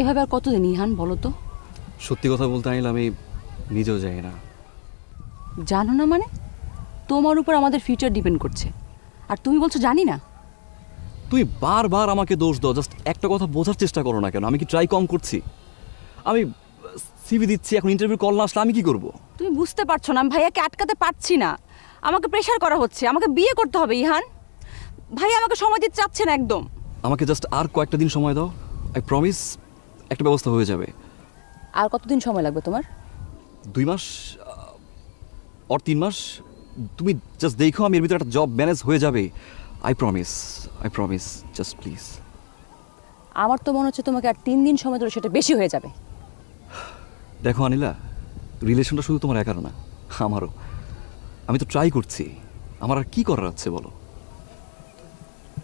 এভাবে আর কতদিন ইহান বলো তো? সত্যি কথা বলতে আইলে আমি নিজেও জানি না। জানো না মানে? তোমার উপর আমাদের ফিউচার ডিপেন্ড করছে, আর তুমি বলছো জানি না। তুই বারবার আমাকে দোষ দাও, জাস্ট একটা কথা বোঝার চেষ্টা করো না কেন? আমি কি ট্রাই কম করছি? আমি সিভি দিচ্ছি, এখন ইন্টারভিউ কল না আসলে আমি কি করব? তুমি বুঝতে পারছো না, আমি ভাইয়াকে আটকাতে পারছি না। আমাকে প্রেশার করা হচ্ছে, আমাকে বিয়ে করতে হবে ইহান। ভাইয়া আমাকে সময় দিতে চাচ্ছে না একদম। আমাকে জাস্ট আর কয়েকটা দিন সময় দাও, আই প্রমিস একটা ব্যবস্থা হয়ে যাবে। আর কতদিন সময় লাগবে তোমার? 2 মাস আর 3 মাস, তুমি জাস্ট দেখো, আমি এর ভিতরে একটা জব ম্যানেজ হয়ে যাবে। I promise, just please. আমার তো মনে হচ্ছে তোমাকে আর 3 দিন সময় ধরে সেটা বেশি হয়ে যাবে। দেখো অনিলা, রিলেশনটা শুধু তোমার একার না, আমারও। আমি তো ট্রাই করছি, আমার আর কি করার আছে বলো?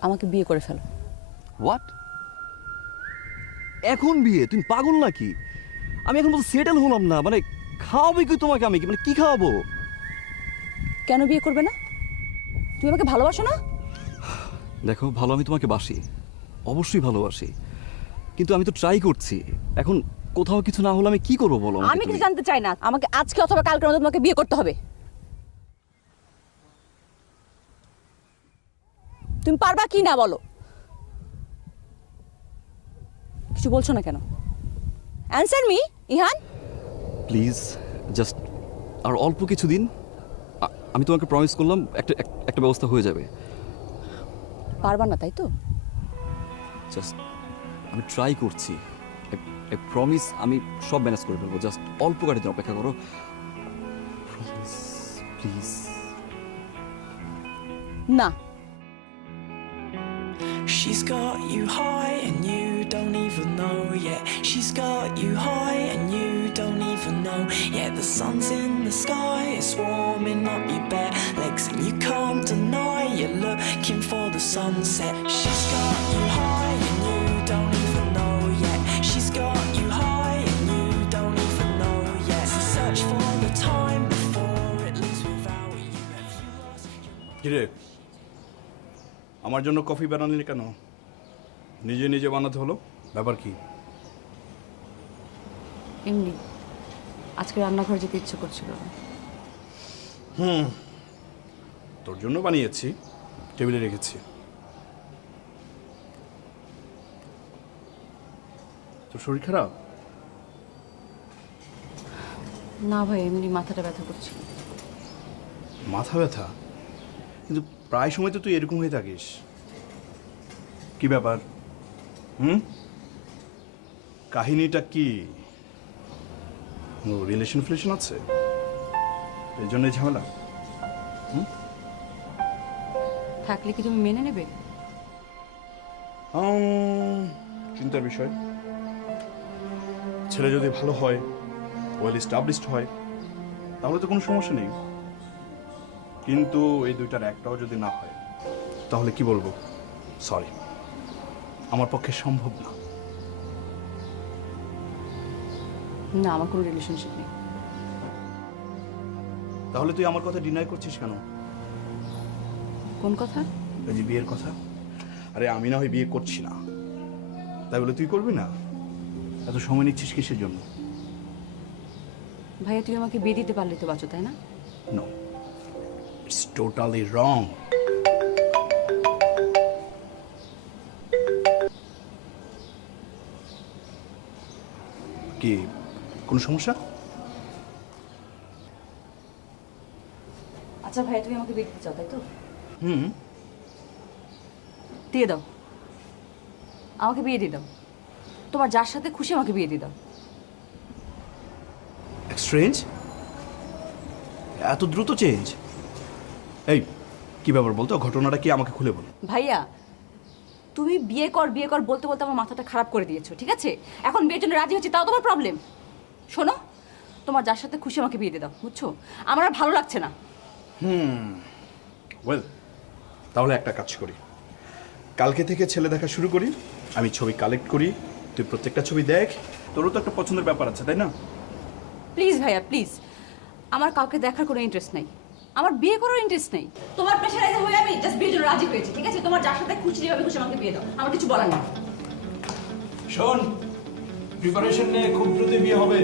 আমাকে বিয়ে করে ফেলো। হোয়াট? এখন বিয়ে? তুমি পাগল নাকি? আমি এখন বলতে সেটেল হলাম না, মানে খাওয়াবে কি তোমাকে? আমি কি মানে কি খাওয়াবো? কেন বিয়ে করবে না? তুমি আমাকে ভালোবাসো না? দেখো, ভালো আমি তোমাকে বাসি, অবশ্যই ভালোবাসি, কিন্তু আমি তো ট্রাই করছি। এখন কোথাও কিছু না হলে আমি কি করবো বলো? আমি কিছু জানতে চাই না, আমাকে আজকে অথবা কালকের মধ্যে তোমাকে বিয়ে করতে হবে। তুমি পারবা কি না বলো? কিছু বলছো না কেন? Answer me Ihan. Please, just আর অল্প কিছু দিন। আমি তোমাকে প্রমিস করলাম একটা ব্যবস্থা হয়ে যাবে। পারবা না তাই তো? জাস্ট আমি ট্রাই করছি, প্রমিস আমি সব ম্যানেজ করে ফেলবো। জাস্ট অল্প কাটি দিন অপেক্ষা করো, প্রমিস প্লিজ। না। She's got you high and you don't even know yet. She's got you high and you don't even know yet. The sun's in the sky, it's warming up your bare legs, and you can't deny you're looking for the sunset. She's got you high and you don't even know yet. She's got you high and you don't even know yet. So search for the time before it leaves without you. Have you lost your... কিরে, আমার জন্য coffee বানালি কেন? নিজে নিজে বানাতে হলো, ব্যাপার কি? এমনি আজকে রান্নাঘর যেতে ইচ্ছে করছিল না। তোর জন্য বানিয়েছি, টেবিলে রেখেছি। তোর শরীর খারাপ? না ভাই, এমনি মাথাটা ব্যথা করছে। মাথা ব্যথা? কিন্তু প্রায় সময় তো তুই এরকম হয়ে থাকিস। কি ব্যাপার? কাহিনীটা কি? রিলেশন ফিলেশন আছে, এই জন্যই ঝামেলা? থাকলে কি তুমি মেনে নেবে? চিন্তার বিষয়। ছেলে যদি ভালো হয়, ওয়েল এস্টাবলিশড হয়, তাহলে তো কোনো সমস্যা নেই। কিন্তু এই দুইটার একটাও যদি না হয়, তাহলে কি বলবো? সরি, আমার পক্ষে সম্ভব না। না, আমার কোনো রিলেশনশিপ নেই। তাহলে তুই আমার কথা ডিনাই করছিস কেন? কোন কথা? এই যে বিয়ের কথা। আরে আমি না হয় বিয়ে করছি না, তাই বলে তুই করবি না? এত সময় নিচ্ছিস কিসের জন্য? ভাইয়া, তুমি আমাকে বিয়ে দিতে পারলে তো বাঁচো, তাই না? No, it's totally wrong. কি কোনো সমস্যা? আচ্ছা ভাইয়া, তুমি আমাকে বিয়ে দিতে চাও, তাই তো? হুম, দিয়ে দাও, আমাকে বিয়ে দিয়ে দাও। তোমার যার সাথে খুশি আমাকে বিয়ে দিয়ে দাও। এক্সট্রেঞ্জ? এত দ্রুত চেঞ্জ? এই কি ব্যাপার বলতো, ঘটনাটা কি আমাকে খুলে বল। ভাইয়া, তুমি বিয়ে কর বিয়ে কর বলতে বলতে আমার মাথাটা খারাপ করে দিয়েছো, ঠিক আছে? এখন বিয়ের জন্য রাজি হচ্ছে, তাও তোমার প্রবলেম। শোনো, তোমার যার সাথে খুশি আমাকে বিয়ে দিয়ে দাও, বুঝছো? আমার আর ভালো লাগছে না। ওয়েল, তাহলে একটা কাজ করি, কালকে থেকে ছেলে দেখা শুরু করি। আমি ছবি কালেক্ট করি, তুই প্রত্যেকটা ছবি দেখ। তোরও তো একটা পছন্দের ব্যাপার আছে, তাই না? প্লিজ ভাইয়া, প্লিজ। আমার কাউকে দেখার কোনো ইন্টারেস্ট নেই, আমার বিয়ে করার ইন্টারেস্ট নেই। তোমার প্রেশারাইজ হয়ে আমি জাস্ট বিয়ের জন্য রাজি হয়েছি, ঠিক আছে? তোমার যার সাথে খুশি যেভাবে খুশি আমাকে বিয়ে দাও, আমার কিছু বলার নেই। শোন, প্রিপারেশন নে, খুব দ্রুত বিয়ে হবে।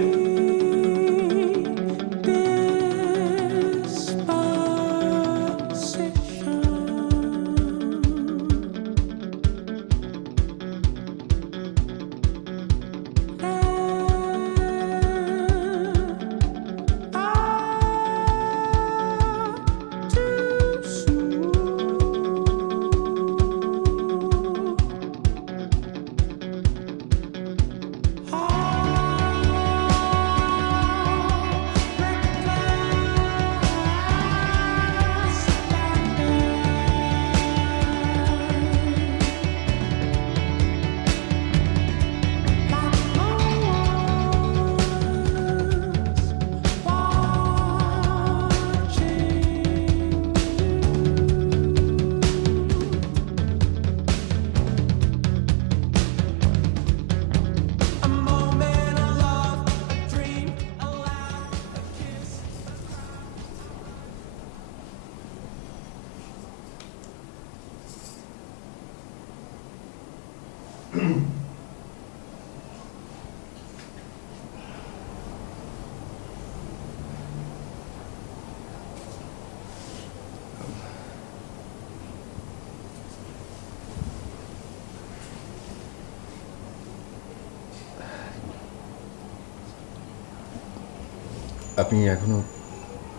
আপনি এখনো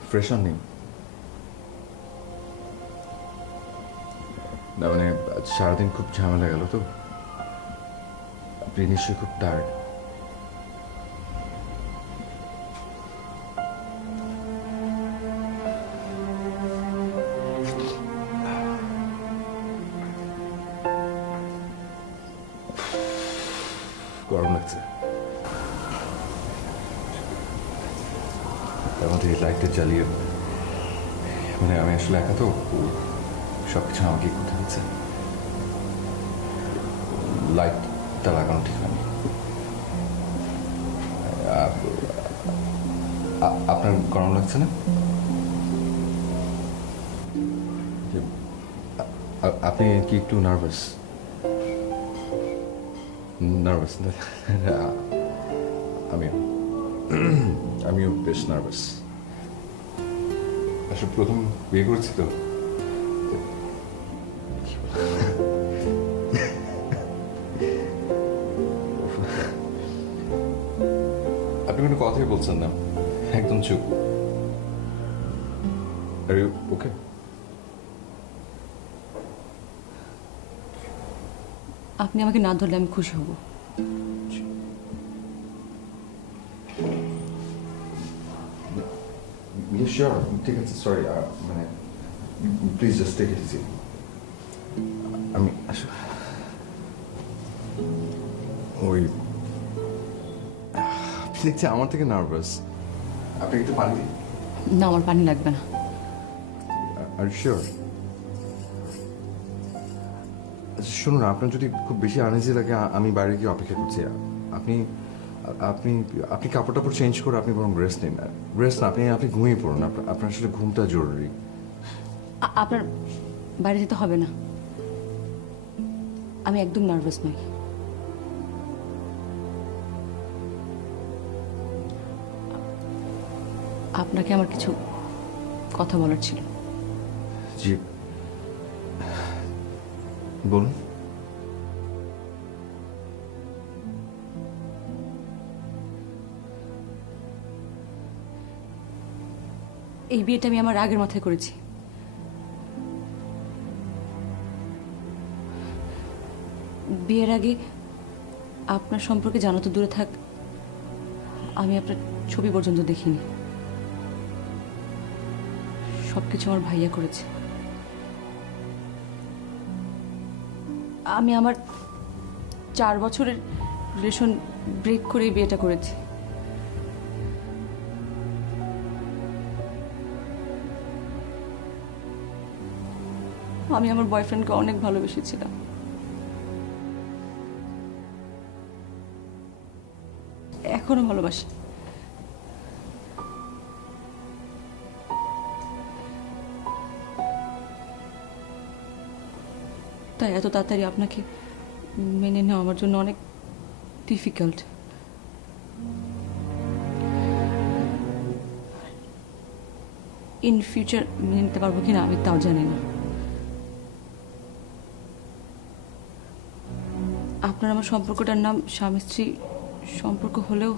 ফ্রেশ হননি? না মানে আজ সারাদিন খুব ঝামেলা গেল তো, আপনি নিশ্চয়ই খুব টায়ার্ড। গরম লাগছে, তার মধ্যে লাইটটা জ্বালিয়ে, মানে আমি আসলে একা তো, সব কিছু আমাকেই করতে হচ্ছে। লাইটটা লাগানো ঠিক হয়নি। আপনার গরম লাগছে না? আপনি কি একটু নার্ভাস? নার্ভাস না? আমিও বেশ নার্ভাস। আসলে প্রথম বিয়ে করছি তো। আপনি কোনো কথাই বলছেন না, একদম চুপ। ওকে, আপনি আমাকে না ধরলে আমি খুশি হব। শিওর, ঠিক আছে। সরি, মানে please just take it easy. আমি আসলে ওই আপনি দেখছি আমার থেকে নার্ভাস। আপনি একটু পানি দিন। না, আমার পানি লাগবে না। আর শিওর? শুনুন, আপনার যদি খুব বেশি আনইজি লাগে, আমি বাইরে গিয়ে অপেক্ষা করছি। আপনি আপনি আপনি কাপড় টাপড় চেঞ্জ করে আপনি বরং রেস্ট নিন। রেস্ট না, আপনি ঘুমিয়ে পড়ুন। আপনার আসলে ঘুমটা জরুরি। আপনার বাইরে যেতে হবে না, আমি একদম নার্ভাস নই। আপনাকে আমার কিছু কথা বলার ছিল। জি, বলুন। এই বিয়েটা আমি আমার রাগের মাথায় করেছি। বিয়ের আগে আপনার সম্পর্কে জানা তো দূরে থাক, আমি আপনার ছবি পর্যন্ত দেখিনি। সবকিছু আমার ভাইয়া করেছে। আমি আমার 4 বছরের রিলেশন ব্রেক করে বিয়েটা করেছি। আমি আমার বয়ফ্রেন্ডকে অনেক ভালোবেসেছিলাম। এখনো ভালোবাসি। তাই এত তাড়াতাড়ি আপনাকে মেনে নেওয়া আমার জন্য অনেক ডিফিকাল্ট। ইন ফিউচার মেনে নিতে পারবো কিনা আমি তাও জানি না। আপনার আমার সম্পর্কটার নাম স্বামী স্ত্রী সম্পর্ক হলেও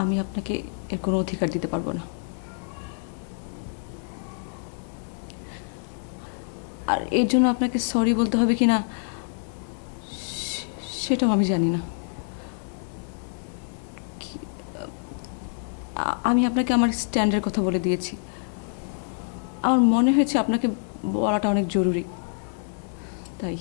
আমি আপনাকে এর কোনো অধিকার দিতে পারবো না। আর এর জন্য আপনাকে সরি বলতে হবে কিনা সেটাও আমি জানি না। আমি আপনাকে আমার স্ট্যান্ডের কথা বলে দিয়েছি। আমার মনে হয়েছে আপনাকে বলাটা অনেক জরুরি, তাই।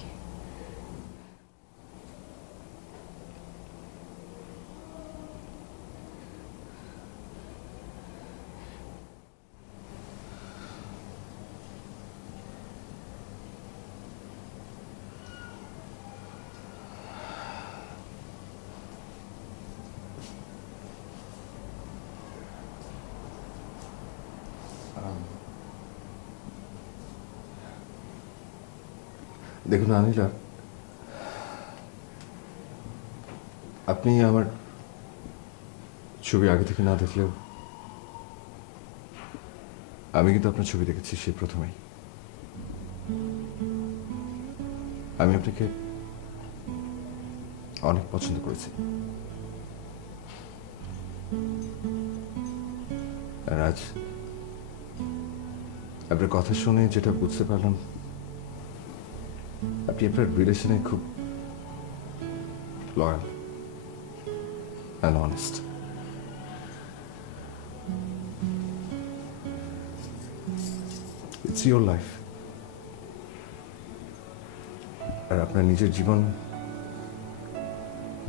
দেখুন আনিলা, আপনি আমার ছবি আগে থেকে না দেখলেও আমি কিন্তু আপনার ছবি দেখেছি সেই প্রথমেই। আমি আপনাকে অনেক পছন্দ করেছি। আর আজ আপনার কথা শুনে যেটা বুঝতে পারলাম, আপনি আপনার রিলেশনে খুব loyal and honest. It's your life. আর আপনার নিজের জীবন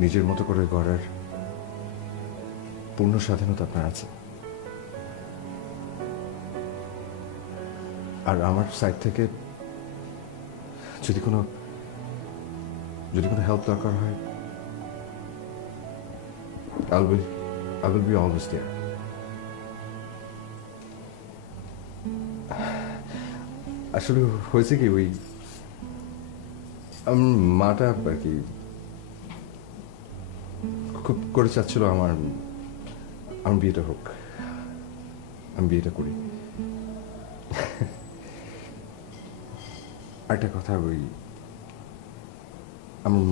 নিজের মতো করে গড়ার পূর্ণ স্বাধীনতা আপনার আছে। আর আমার সাইড থেকে যদি কোনো হেল্প দরকার হয়, I will be always there. আসলে হয়েছে কি, ওই আমার মাটা আর কি খুব করে চাচ্ছিল আমার বিয়েটা হোক, আমি বিয়েটা করি। আরেকটা কথা, ওই আমার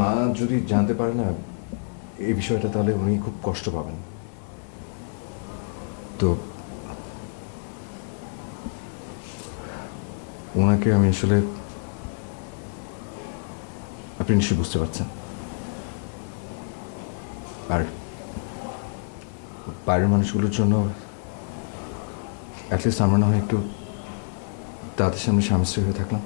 মা যদি জানতে পারে না এই বিষয়টা, তাহলে উনি খুব কষ্ট পাবেন। তো ওনাকে আমি আসলে, আপনি নিশ্চয়ই বুঝতে পারছেন। আর বাইরের মানুষগুলোর জন্য অ্যাটলিস্ট আমরা না হয় একটু তাদের সামনে স্বামী স্ত্রী হয়ে থাকলাম।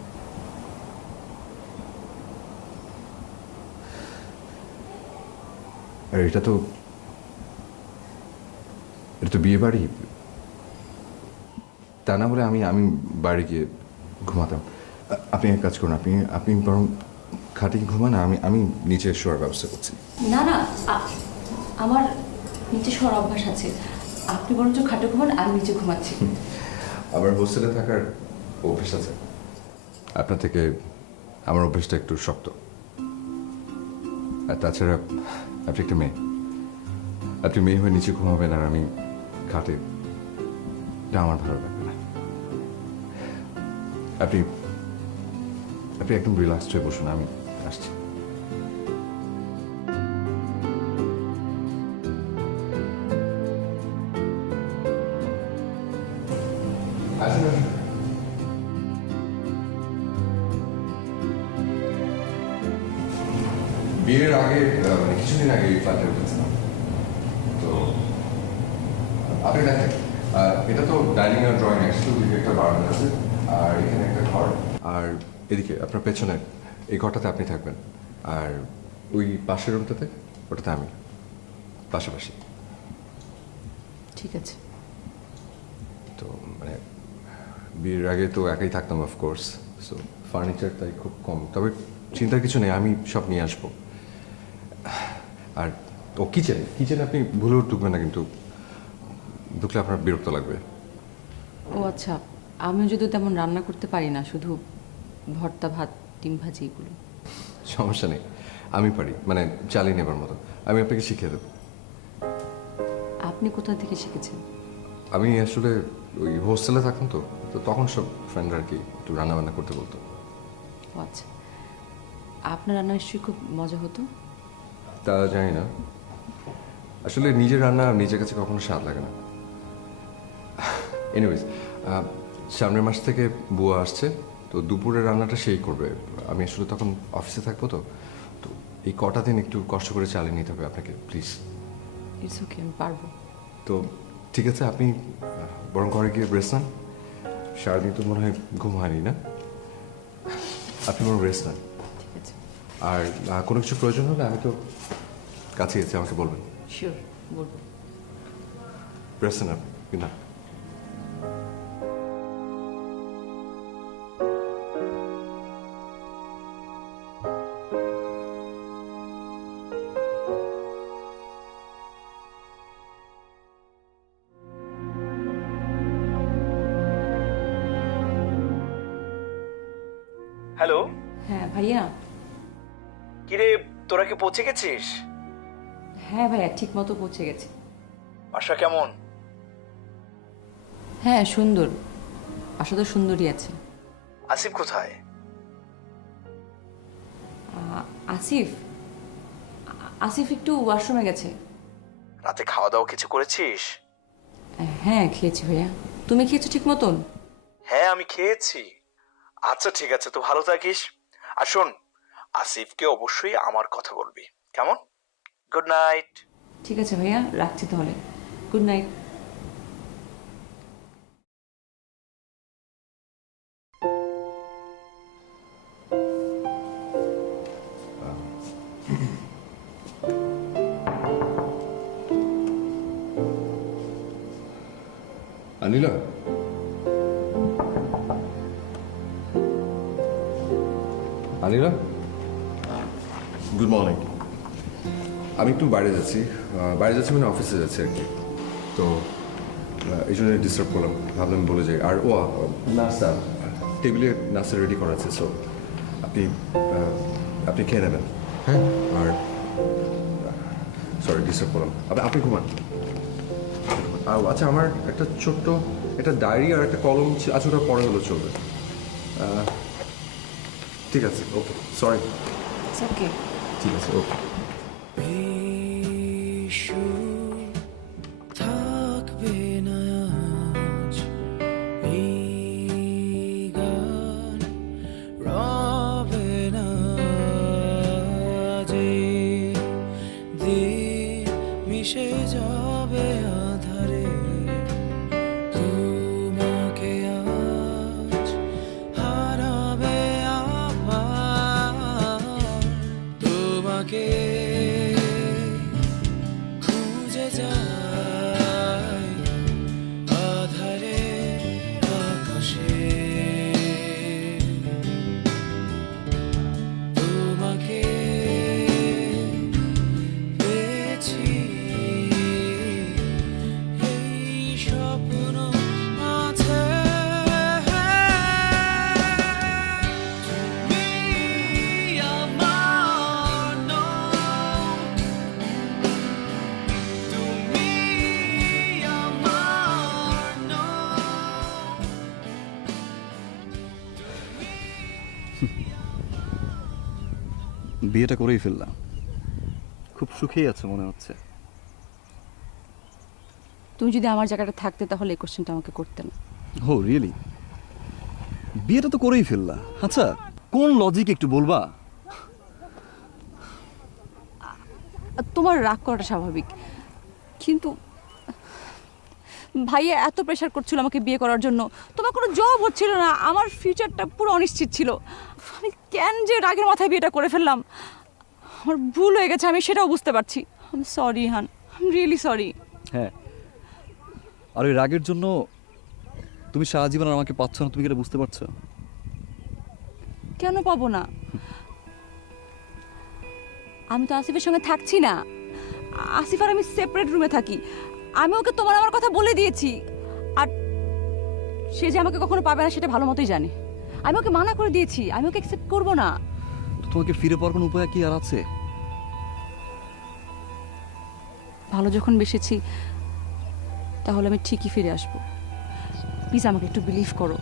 আর এটা তো বিয়ে বাড়ি, তা না হলে আমি বাড়ি গিয়ে ঘুমাতাম। আপনি এক কাজ করুন, আপনি বরং খাটে ঘুমান, আমি নিচে শোয়ার ব্যবস্থা করছি। না না, আমার নিচে শোয়ার অভ্যাস আছে। আপনি বরঞ্চ খাটে ঘুমান, আমি নিচে ঘুমাচ্ছি। আমার হোস্টেলে থাকার অভ্যেস আছে, আপনার থেকে আমার অভ্যেসটা একটু শক্ত। আর তাছাড়া আপনি একটা মেয়ে, আপনি মেয়ে হয়ে নিচে ঘুমাবেন আর আমি খাটে, এটা আমার ভালো লাগবে না। আপনি একদম রিল্যাক্সড হয়ে বসুন, আমি আসছি। বিয়ের আগে মানে কিছুদিন আগে এই ফ্ল্যাটে উঠেছিলাম। তো আপনি দেখেন, এটা তো ডাইনিং আর ড্রয়িং একসাথে একটা বারান্দা আছে, আর এখানে একটা ঘর, আর এদিকে আপনার পেছনে এই ঘরটাতে আপনি থাকবেন, আর ওই পাশের রুমটাতে ওটাতে আমি, পাশাপাশি। ঠিক আছে। তো মানে বিয়ের আগে তো একাই থাকতাম অফকোর্স, সো ফার্নিচার তাই খুব কম, তবে চিন্তার কিছু নেই, আমি সব নিয়ে আসবো। আর ও কিচেন আপনি ভুলেও ঢুকবেন না, কিন্তু ঢুকলে আপনার বিরক্ত লাগবে। ও আচ্ছা, আমিও যদি তেমন রান্না করতে পারি না, শুধু ভর্তা ভাত ডিম ভাজি এগুলো। সমস্যা নেই, আমি পারি, মানে চালিয়ে নেবার মতো। আমি আপনাকে শিখিয়ে দেবো। আপনি কোথা থেকে শিখেছেন? আমি আসলে ওই হোস্টেলে থাকতাম, তো তো তখন সব ফ্রেন্ডরা আর কি একটু রান্নাবান্না করতে বলতো। ও আচ্ছা, আপনার রান্না নিশ্চয়ই খুব মজা হতো। তা জানি না, আসলে নিজের রান্না নিজের কাছে কখনো স্বাদ লাগে না। এনিওয়েজ, সামনের মাস থেকে বুয়া আসছে, তো দুপুরের রান্নাটা সেই করবে। আমি আসলে তখন অফিসে থাকবো, তো তো এই কটা দিন একটু কষ্ট করে চালিয়ে নিতে হবে আপনাকে, প্লিজ। ইটস ওকে, আমি পারবো। তো ঠিক আছে, আপনি বরং ঘরে গিয়ে রেস্ট নেন। সারাদিন তো মনে হয় ঘুম হয়নি না? আপনি বরং রেস্ট নেন। ঠিক আছে, আর কোনো কিছু প্রয়োজন হলে আমি তো কাছে আছি, আমাকে বলবেন। শিওর বলবো। রেস্ট নেন আপনি, গুড নাইট। হ্যালো, হ্যাঁ ভাইয়া। কিরে তোরা কি পৌঁছে গেছিস? হ্যাঁ ভাইয়া, ঠিক মতো পৌঁছে গেছি। বাসা কেমন? হ্যাঁ সুন্দর, বাসা তো সুন্দরই আছে। আসিফ কোথায়? আসিফ আসিফ একটু ওয়াশরুমে গেছে। রাতে খাওয়া দাওয়া কিছু করেছিস? হ্যাঁ খেয়েছি ভাইয়া, তুমি খেয়েছো ঠিক মতন? হ্যাঁ আমি খেয়েছি। আচ্ছা ঠিক আছে, তো ভালো থাকিস। আর শোন, আসিফকে অবশ্যই আমার কথা বলবি, কেমন? Good night. ঠিক আছে ভাইয়া, রাখছি তাহলে। Good night. আনিলা, আনিলা, গুড মর্নিং। আমি একটু বাইরে যাচ্ছি, মানে অফিসে যাচ্ছি আর কি। তো এই জন্য ডিস্টার্ব করলাম, ভাবলাম বলে যাই। আর ও নাস্তা টেবিলে নাস্তা রেডি করা আছে, সো আপনি আপনি খেয়ে নেবেন। হ্যাঁ, আর সরি ডিস্টার্ব করলাম, আপনি ঘুমান। আচ্ছা, আমার একটা ছোট্ট একটা ডায়েরি আর একটা কলম আছে, ওটা পরে হলো চলবে? ঠিক আছে, ওকে, সরি। It's okay. ঠিক আছে, ওকে। থাকবে না আজ এই গান, রবে না যে দিন মিশে যাবে আধারে, তোমাকে আজ হারাবে আমার, তোমাকে খুঁজে যায় আধারে আকাশে, তোমাকে পেয়েছি এই স্বপ্ন মাঝে, তুমি আমার নও, তুমি আমার নও। বিয়েটা করেই ফেললাম, খুব সুখেই আছে মনে হচ্ছে। তুমি যদি আমার জায়গাটা থাকতে তাহলে এই কোশ্চেনটা আমাকে করতে না। ও রিয়েলি? বিয়েটা তো করেই ফেললা, আচ্ছা কোন লজিক একটু বলবা? তোমার রাগ করাটা স্বাভাবিক, কিন্তু ভাইয়া এত প্রেশার করছিল আমাকে বিয়ে করার জন্য, তোমার কোনো জব হচ্ছিল না, আমার ফিউচারটা পুরো অনিশ্চিত ছিল। আমি কেন যে রাগের মাথায় বিয়েটা করে ফেললাম, আমার ভুল হয়ে গেছে, আমি সেটাও বুঝতে পারছি। I am sorry Han, I am really sorry. হ্যাঁ, আর ওই রাগের জন্য তুমি সারা জীবন আর আমাকে পাচ্ছ না, তুমি কি এটা বুঝতে পারছো? কেন পাবো না? আমি তো আসিফের সঙ্গে থাকছি না, আসিফ আর আমি সেপারেট রুমে থাকি। আমি ওকে তোমার আমার কথা বলে দিয়েছি, আর সে যে আমাকে কখনো পাবে না সেটা ভালো মতোই জানে। আমি ওকে মানা করে দিয়েছি, আমি ওকে অ্যাকসেপ্ট করবো না। তো তোমাকে ফিরে পাওয়ার কোনো উপায় কি আর আছে? ভালো যখন বেসেছি তাহলে আমি ঠিকই ফিরে আসবো। প্লিজ আমাকে একটু বিলিভ করো।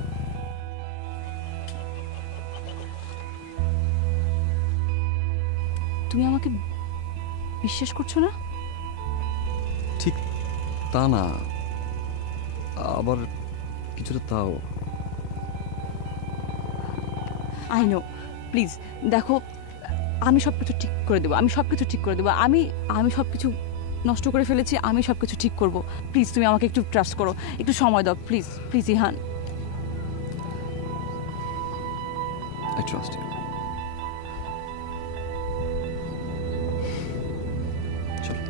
তুমি আমাকে বিশ্বাস করছো না? ঠিক তা না, আবার কিছুটা তাও। আই নো, প্লিজ দেখো, আমি সব কিছু ঠিক করে দেবো, আমি সব কিছু ঠিক করে দেবো। আমি সব কিছু নষ্ট করে ফেলেছি, আমি সব কিছু ঠিক করবো। প্লিজ তুমি আমাকে একটু ট্রাস্ট করো, একটু সময় দাও please, please Ihan. I trust you. চলো।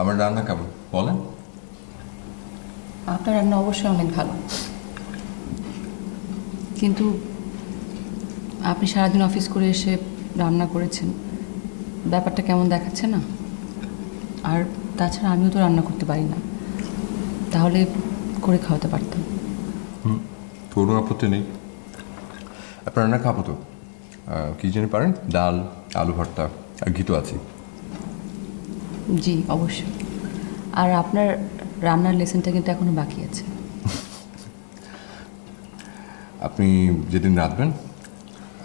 আমার রান্না কেমন বলেন? আপনার রান্না অবশ্যই অনেক ভালো, কিন্তু আপনি সারাদিন অফিস করে এসে রান্না করেছেন, ব্যাপারটা কেমন দেখাচ্ছে না? আর তাছাড়া আমিও তো রান্না করতে পারি না, তাহলে করে খাওয়াতে পারতাম। কোনো আপত্তি নেই, আপনার রান্না খাবো তো। কী জানি পারেন? ডাল, আলু ভর্তা আর ঘি তো আছে। জি অবশ্যই। আর আপনার রান্নার লেসনটা কিন্তু এখনো বাকি আছে। আপনি যেদিন রাঁধবেন,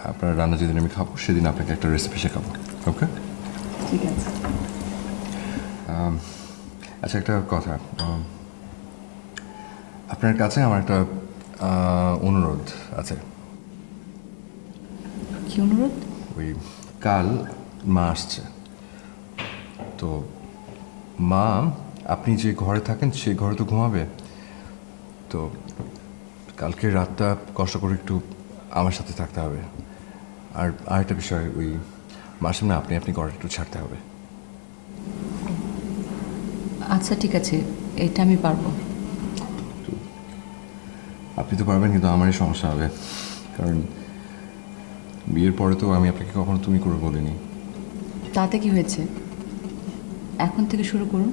আপনার রান্না যেদিন আমি খাবো সেদিন আপনাকে একটা রেসিপি শেখাবো। ওকে? ঠিক আছে। আচ্ছা, একটা কথা, আপনার কাছে আমার একটা অনুরোধ আছে। কি অনুরোধ? ওই কাল মা আসছে তো, মা আপনি যে ঘরে থাকেন সেই ঘরে তো ঘুমাবে, তো কালকে রাতটা কষ্ট করে একটু আমার সাথে থাকতে হবে। আর আরেকটা বিষয়, ওই মার সামনে আপনি ঘরে একটু ছাড়তে হবে। আচ্ছা ঠিক আছে, এটা আমি পারবো। আপনি তো পারবেন, কিন্তু আমারই সমস্যা হবে, কারণ বিয়ের পরে তো আমি আপনাকে কখনো তুমি করে বলিনি। তাতে কি হয়েছে? এখন থেকে শুরু করুন।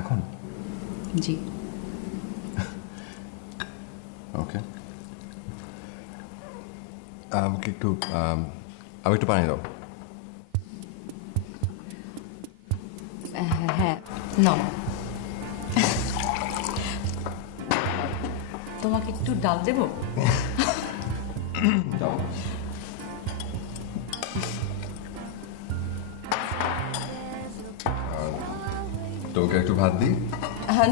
এখন? জি। ওকে, আমাকে একটু আমি একটু পানি দাও। হ্যাঁ নাও। তোমাকে একটু ডাল দেবো? দাও। তোকে একটু ভাত দিই?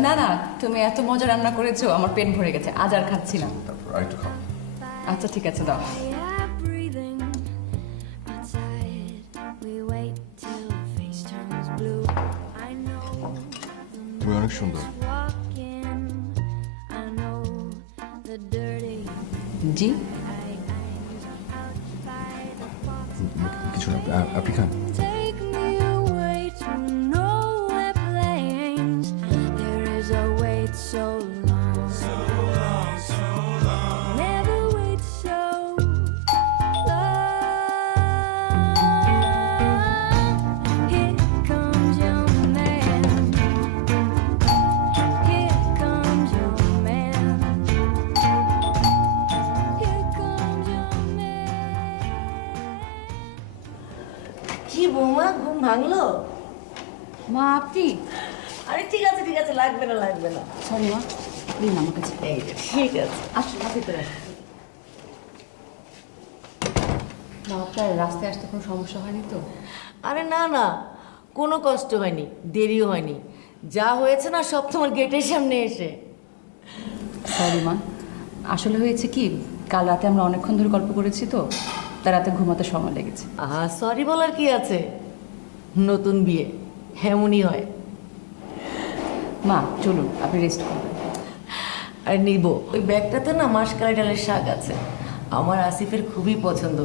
না না, তুমি এত মজা রান্না করেছো, আমার পেট ভরে গেছে, আজ আর খাচ্ছি না। তারপর আর একটু খাও। আচ্ছা ঠিক আছে, দাও। Yeah, breathing outside. We wait till face turns blue. I know তুমি অনেক সুন্দর। walking. I know the dirty G. eyes out by the box. কিছু না, আপনি খান। Take me away to nowhere planes. There is a wait so long. Never wait so long. Here comes your man. Here comes your man. Here comes your man. কি বৌমা, ঘুম ভাঙলো? মা আপনি? আরে ঠিক আছে, লাগবে না। সরি মা, দিন আমার কাছে। এই যে, ঠিক আছে। আসুন না, ভিতরে আসুন। মা আপনার রাস্তায় আসতে কোনো সমস্যা হয়নি তো? আরে না, কোনো কষ্ট হয়নি, দেরিও হয়নি। যা হয়েছে না সব তোমার গেটের সামনে এসে। সরি মা, আসলে হয়েছে কি, কাল রাতে আমরা অনেকক্ষণ ধরে গল্প করেছি তো, তাই রাতে ঘুমাতে সময় লেগেছে। আহা, সরি বলার কি আছে, নতুন বিয়ে এমনই হয়। মা চলুন, আপনি রেস্ট করবেন। আর নিব, ওই ব্যাগটাতে না মাসকালাই ডালের শাক আছে, আমার আসিফের খুবই পছন্দ।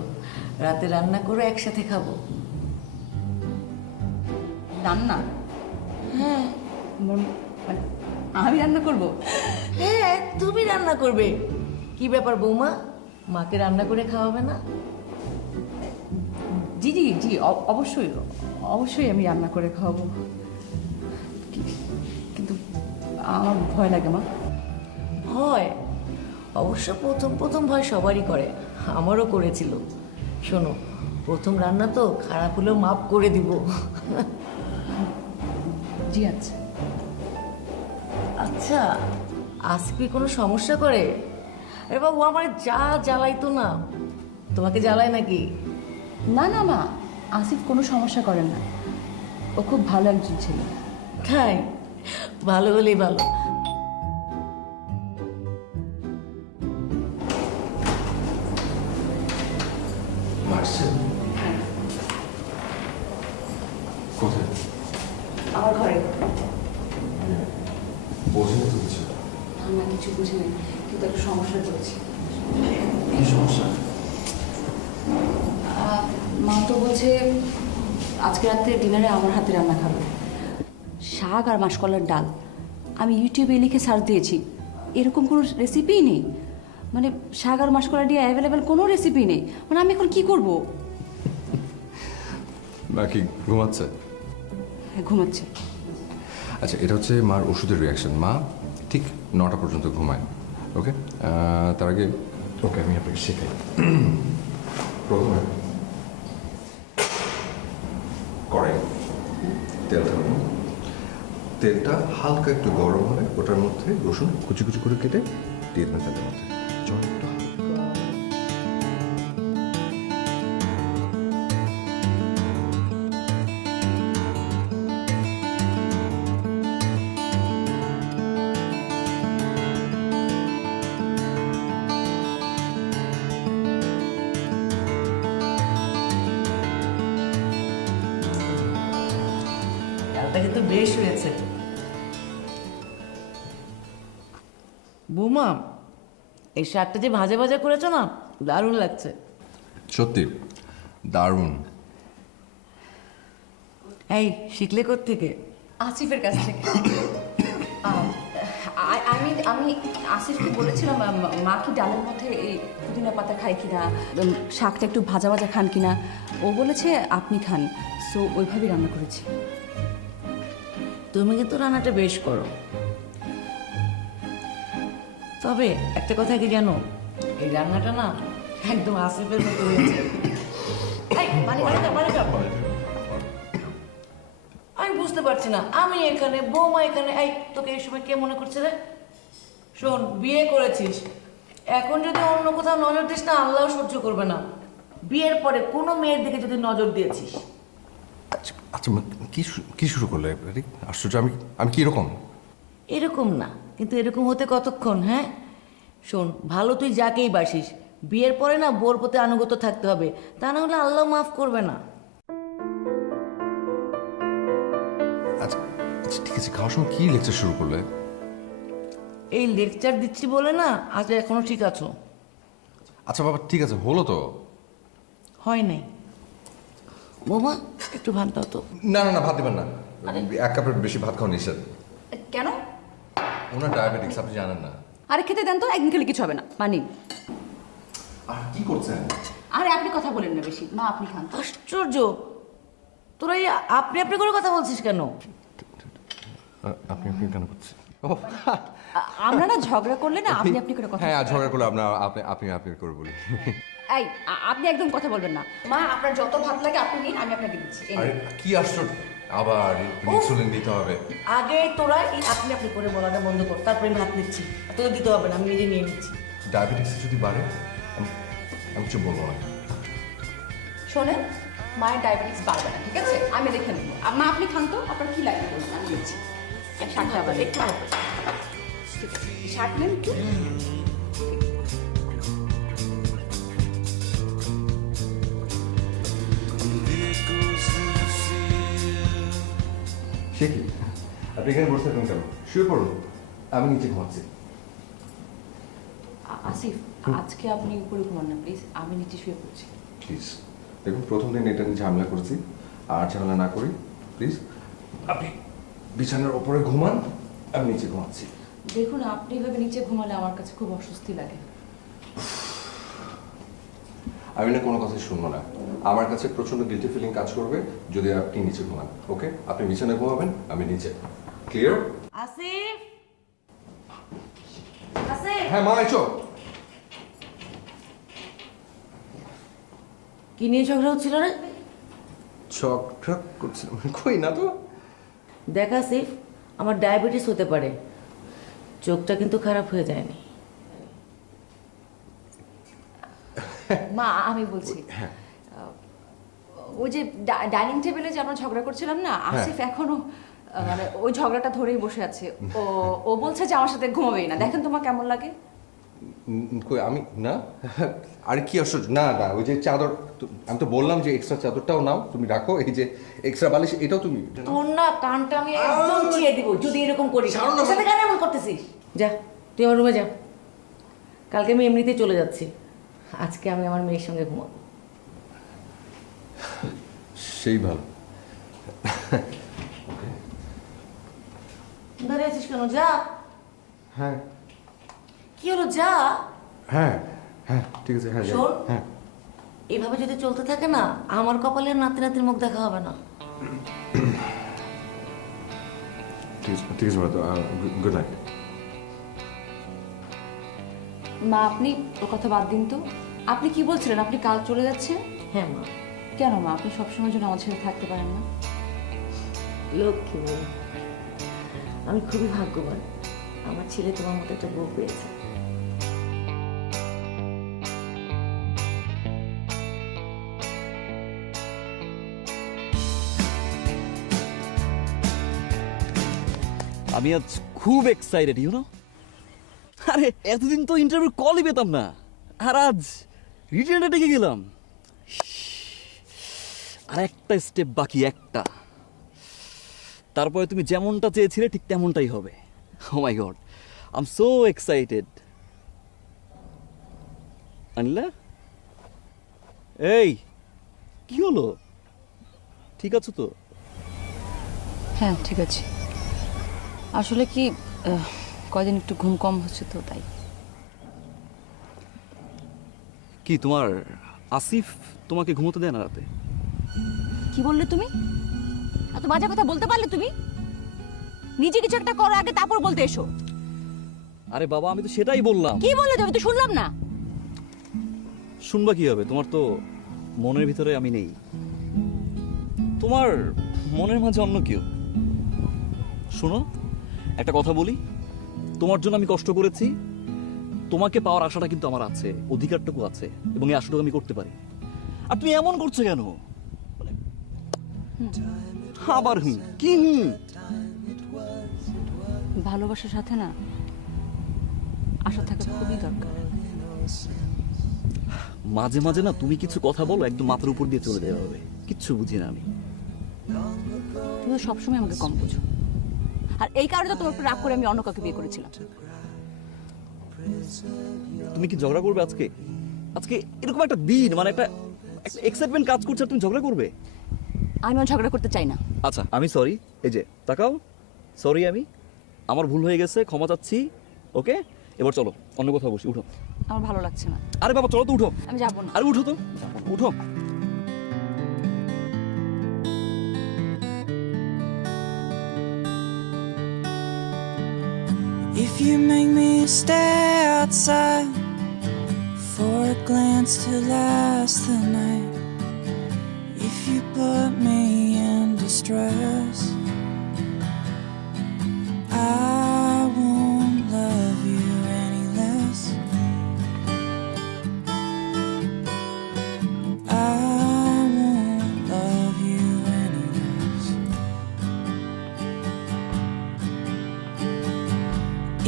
রাতে রান্না করে একসাথে খাবো। রান্না? হ্যাঁ মানে আমি রান্না করব? হ্যাঁ, তুমি রান্না করবে। কি ব্যাপার বৌমা, মাকে রান্না করে খাওয়াবে না? জি জি জি, অবশ্যই অবশ্যই আমি রান্না করে খাওয়াবো, কিন্তু আমার ভয় লাগে মা। ভয়? অবশ্য প্রথম প্রথম ভয় সবারই করে, আমারও করেছিল। শোনো, প্রথম রান্না তো, খারাপ হলেও মাপ করে দিব। জি আচ্ছা। আচ্ছা, আজকে কোনো সমস্যা করে? আরে বাবু, আমার যা জ্বালাইতো না, তোমাকে জ্বালায় নাকি? না না মা, আসিফ কোনো সমস্যা করেন না, ও খুব ভালো একজন ছেলে। তাই? ভালো হলেই ভালো। আসছে কোথায়? আমার ঘরে। বোঝে না তো কিছু। না কিছু বুঝি নেই, কিন্তু একটা সমস্যা পড়েছি। কি সমস্যা? মা তো বলছে আজকে রাতে ডিনারে আমার হাতে রান্না খাবে, শাক আর মাসকলার ডাল। আমি ইউটিউবে লিখে সার্চ দিয়েছি, এরকম কোনো রেসিপিই নেই, মানে শাক আর মাসকলা দিয়ে অ্যাভেলেবেল কোনো রেসিপি নেই। মানে আমি এখন কি করব? নাকি ঘুমাচ্ছে? হ্যাঁ, ঘুমাচ্ছে। আচ্ছা, এটা হচ্ছে মার ওষুধের রিয়াকশন। মা ঠিক 9টা পর্যন্ত ঘুমায়, ওকে? তার আগে ওকে আমি আপনাকে শেখাই। প্রথমে কড়াই, তেল ঢালুন। তেলটা হালকা একটু গরম হলে ওটার মধ্যে রসুন কুচি কুচি করে কেটে দিয়ে দেবেন তেলের মধ্যে। জলটা ডালটা কিন্তু বেশ হয়েছে। বৌমা, এই শাকটা যে ভাজা ভাজা করেছো না, দারুণ লাগছে। সত্যি দারুণ। এই শিখলে কোত্থেকে? আসিফের কাছ থেকে। আমি আসিফকে বলেছিলাম মা কি ডালের মধ্যে এই পুদিনা পাতা খায় কিনা, শাকটা একটু ভাজা ভাজা খান কিনা। ও বলেছে আপনি খান, সো ওইভাবেই রান্না করেছি। তুমি কিন্তু রান্নাটা বেশ করো, তবে একটা কথা কি জানো, এই রান্নাটা না একদম আসিফের মতো হয়েছে। এই, পানি দাও। আমি বুঝতে পারছি না, আমি এখানে, বৌমা এখানে। এই, তোকে এই সময় কে মনে করছে রে? শোন, বিয়ে করেছিস, এখন যদি অন্য কোথাও নজর দিস না, আল্লাহ সহ্য করবে না। বিয়ের পরে কোনো মেয়ের দিকে যদি নজর দিয়েছিস। আচ্ছা, কি শুরু করলে? আশ্চর্য, আমি কি এরকম? এরকম না, কিন্তু এরকম হতে কতক্ষণ? হ্যাঁ শোন, ভালো তুই যাকেই বাসিস, বিয়ের পরে না বোর প্রতি আনুগত থাকতে হবে, তা না হলে আল্লাহ মাফ করবে না। আচ্ছা আচ্ছা, ঠিক আছে, খাওয়ার সময় কি লেকচার শুরু করলে? এই লেকচার দিচ্ছি বলে না আজ এখনো ঠিক আছো। আচ্ছা বাবা, ঠিক আছে, হলো তো। হয় নাই। বৌমা, একটু ভাত দাও তো। না না না, ভাত দেবেন না। 1 কাপের বেশি ভাত খাওয়া নিষেধ। কেন? ওনার ডায়াবেটিক্স, আপনি জানেন না। আরে খেতে দেন তো, একদিন খেলে কিছু হবে না। মানি। আর কি করছেন? আরে আপনি কথা বলেন না বেশি, মা আপনি খান। আশ্চর্য, তোরা এই আপনি আপনি করে কথা বলছিস কেন? আপনি কেন করছেন? আমরা না ঝগড়া করলে না আপনি আপনি করে কথা। হ্যাঁ, ঝগড়া করলে আপনি করে বলি। এই, আপনি একদম কথা বলবেন না। মা, আপনার যত ভাত লাগে আপনি নিন, আমি আপনাকে দিচ্ছি। এই নিন। আরে কি আশ্চর্য, আবার ইনসুলিন দিতে হবে। আগে তোরা এই আপনি আপনি করে বলাটা বন্ধ কর, তারপরে আমি ভাত নিচ্ছি। তোকে দিতে হবে না, আমি নিজে নিয়ে নিচ্ছি। ডায়াবেটিক্স যদি বাড়ে, আমি কিছু বলবো না। শোনেন, মায়ের ডায়াবেটিস বাড়বে না, ঠিক আছে? আমি দেখে নেব। মা আপনি খান তো, আপনার কি লাগবে বলুন, আমি দিচ্ছি। শাকটা আবার একটু হবে। ঠিক আছে, শাক নেন একটু। সে কি, আপনি এখানে বসে থাকুন কেন? শুয়ে পড়ুন, আমি নিচে ঘুমাচ্ছি। আসিফ, আজকে আপনি উপরে ঘুমান না প্লিজ, আমি নিচে শুয়ে পড়ছি। প্লিজ দেখুন, প্রথম দিন এটা নিয়ে ঝামেলা করেছি, আর ঝামেলা না করি। প্লিজ আপনি বিছানার ওপরে ঘুমান, আমি নিচে ঘুমাচ্ছি। দেখুন, আপনি এভাবে নিচে ঘুমালে আমার কাছে খুব অস্বস্তি লাগে। আমি না কোনো কথা শুনবো না। আমার কাছে প্রচন্ড গিল্টি ফিলিং কাজ করবে যদি আপনি নিচে ঘুমান। ওকে, আপনি বিছানায় ঘুমাবেন, আমি নিচে। ক্লিয়ার? আসিফ, আসিফ, হ্যাঁ মা, এসো। কি নিয়ে ঝগড়া হচ্ছিল রে? ঝগড়া করছিলাম কই না তো। দেখ আসিফ, আমার ডায়াবেটিস হতে পারে, চোখটা কিন্তু খারাপ হয়ে যায়নি। মা আমি বলছি ওই যে ডাইনিং টেবিলে যে আমরা ঝগড়া করছিলাম না, আসিফ এখনো মানে ওই ঝগড়াটা ধরেই বসে আছে। ও ও বলছে যে আমার সাথে ঘুমাবেই না। দেখেন তোমার কেমন লাগে? কই আমি না। আরে কি আশ্চর্য, না না, ওই যে চাদর, আমি তো বললাম যে এক্সট্রা চাদরটাও নাও, তুমি রাখো। এই যে এক্সট্রা বালিশ, এটাও তুমি। তোর না কানটা আমি একদম ছিঁড়ে দিব যদি এরকম করিস। ওর সাথে কেন এমন করতেছিস? যা, তুই আমার রুমে যা। কালকে আমি এমনিতেই চলে যাচ্ছি, আজকে আমি আমার মেয়ের সঙ্গে ঘুমাবো। সেই ভালো। দাঁড়িয়ে আছিস কেন? যা। হ্যাঁ কি হলো? যা। হ্যাঁ হ্যাঁ ঠিক আছে। হ্যাঁ শোন, হ্যাঁ এভাবে যদি চলতে থাকে না, আমার কপালে নাতি নাতির মুখ দেখা হবে না। ঠিক আছে ঠিক আছে, গুড নাইট। মা আপনি ওর কথা বাদ দিন তো। আপনি কি বলছিলেন আপনি কাল চলে যাচ্ছেন? হ্যাঁ মা। কেন মা, আপনি সবসময় জন্য আমার সাথে থাকতে পারেন না? লক্ষ্মী বউ, আমি খুবই ভাগ্যবান, আমার ছেলে তোমার মতো একটা বউ পেয়েছে। আমি আজ খুব এক্সাইটেড, ইউ নো। আরে এতদিন তো ইন্টারভিউ কলই পেতাম না, আর আজ রিটেনটা ডেকে গেলাম। আর একটা স্টেপ বাকি, একটা। তারপরে তুমি যেমনটা চেয়েছিলে ঠিক তেমনটাই হবে। Oh my God, I am so excited. Anila, এই কি হলো? ঠিক আছো তো? হ্যাঁ ঠিক আছে। আসলে কি কয়দিন একটু ঘুম কম হচ্ছে তো তাই। কি তোমার আসিফ তোমাকে ঘুমোতে দেয় না রাতে? কি বললে তুমি? এত বাজে কথা বলতে পারলে তুমি? নিজে কিছু একটা করো আগে, তারপর বলতে এসো। আরে বাবা, আমি তো সেটাই বললাম। কি বললে তুমি? তো শুনলাম না। শুনবা কি হবে? তোমার তো মনের ভিতরে আমি নেই, তোমার মনের মাঝে অন্য কেউ। শোনো, একটা কথা বলি, তোমার জন্য আমি কষ্ট করেছি, তোমাকে পাওয়ার আশাটা কিন্তু আমার আছে, অধিকারটুকু আছে, এবং এই আশাটুকু আমি করতে পারি। আর তুমি এমন করছো কেন? আবার কি ভালোবাসার সাথে না আশা থাকা খুবই দরকার। মাঝে মাঝে না তুমি কিছু কথা বলো একদম মাথার উপর দিয়ে চলে দেওয়া হবে, কিচ্ছু বুঝি না আমি। তুমি তো সবসময় আমাকে কম বুঝো, আর এই কারণে তো তোমার উপর রাগ করে আমি অন্য কাউকে বিয়ে করেছিলাম। তুমি কি ঝগড়া করবে আজকে? আজকে এরকম একটা দিন, মানে একটা এক্সাইটমেন্ট কাজ করছে, আর তুমি ঝগড়া করবে? আমি আর ঝগড়া করতে চাই না। আচ্ছা আমি সরি, এই যে তাকাও, সরি, আমি আমার ভুল হয়ে গেছে, ক্ষমা চাচ্ছি। ওকে, এবার চলো অন্য কোথাও বসি, উঠো। আমার ভালো লাগছে না। আরে বাবা চলো তো, উঠো। আমি যাবো না। আরে উঠো তো, উঠো। If you make me stay outside for a glance to last the night, if you put me in distress, I won't love you any less. I won't love you any less.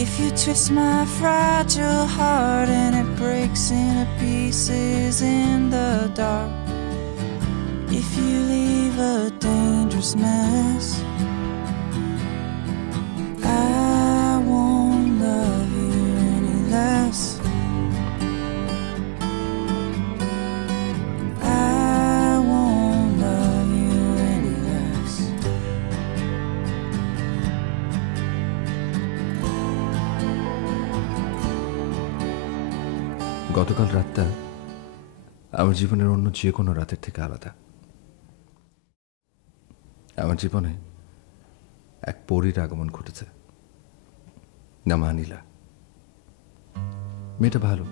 If you twist my fragile heart and it breaks into pieces in the dark, if you leave a dangerous mess, I won't love you any less. I won't love you any less. গতকাল রাতটা আমার জীবনের অন্য যে কোনো রাতের থেকে আলাদা। আমার জীবনে এক পরীর আগমন ঘটেছে, নাম আনিলা। মেয়েটা ভালো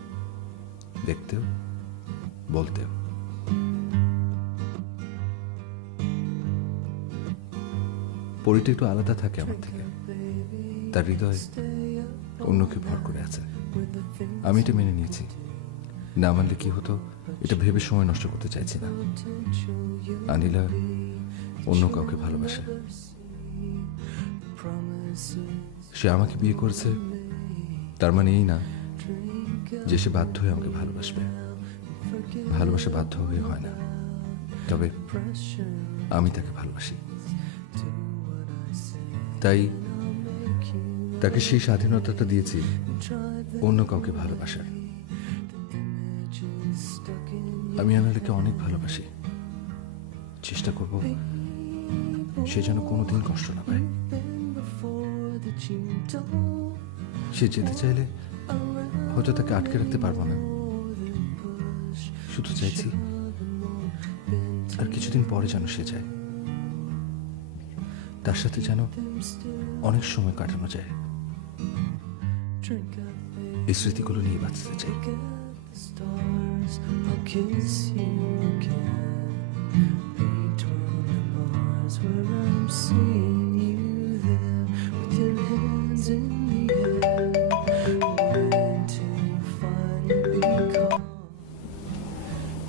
দেখতেও, বলতেও। পরীটা একটু আলাদা থাকে আমার থেকে, তার হৃদয় অন্যকে ভর করে আছে। আমি এটা মেনে নিয়েছি, না মানলে কি হতো এটা ভেবে সময় নষ্ট করতে চাইছি না। আনিলা অন্য কাউকে ভালোবাসে, সে আমাকে বিয়ে করেছে, তার মানে এই না যে সে বাধ্য হয়ে আমাকে ভালোবাসবে। ভালোবাসা বাধ্য হয়ে হয় না, তবে আমি তাকে ভালোবাসি। তাই তাকে সেই স্বাধীনতাটা দিয়েছি অন্য কাউকে ভালোবাসার। আমি আনালিকে অনেক ভালোবাসি, চেষ্টা করব সে যেন কোনোদিন কষ্ট না পায়। সে যেতে চাইলে হয়তো তাকে আটকে রাখতে পারবো না, শুধু চাইছি আর কিছুদিন পরে যেন সে যায়, তার সাথে যেন অনেক সময় কাটানো যায়। এই স্মৃতিগুলো নিয়ে বাঁচতে চাই।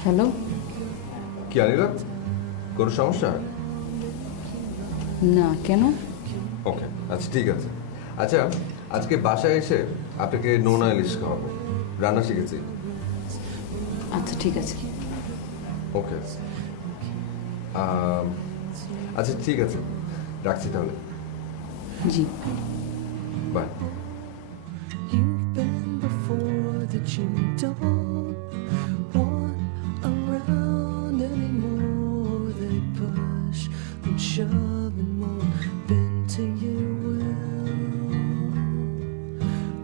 হ্যালো। কি আনিলা, কোনো সমস্যা? না, কেন? ওকে, আচ্ছা ঠিক আছে। আচ্ছা, আজকে বাসায় এসে আপনাকে নোনা ইলিশ খাওয়াবো, রান্না শিখেছি। আচ্ছা ঠিক আছে। ওকে, আচ্ছা ঠিক আছে, রাখছি তাহলে। জি, by. You've been before that you don't want around anymore. They push and shove and won't bend to your will.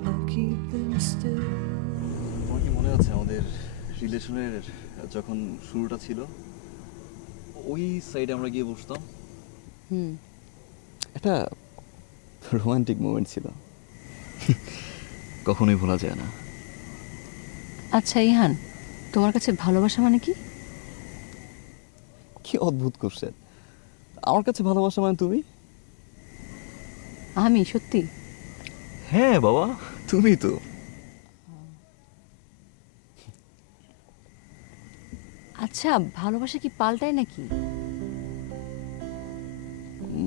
I'll keep them still. তোমার কি মনে আছে আমাদের রিলেশনের যখন শুরুটা ছিল, ওই সাইডে আমরা গিয়ে বসতাম? একটা রোমান্টিক মোমেন্ট ছিল, কখনোই ভোলা যায় না। আচ্ছা ইহান, তোমার কাছে ভালোবাসা মানে কি? কি অদ্ভুত কোশ্চেন। আমার কাছে ভালোবাসা মানে তুমি? আমি সত্যি? হ্যাঁ বাবা, তুমি তো। আচ্ছা, ভালোবাসা কি পাল্টায় নাকি?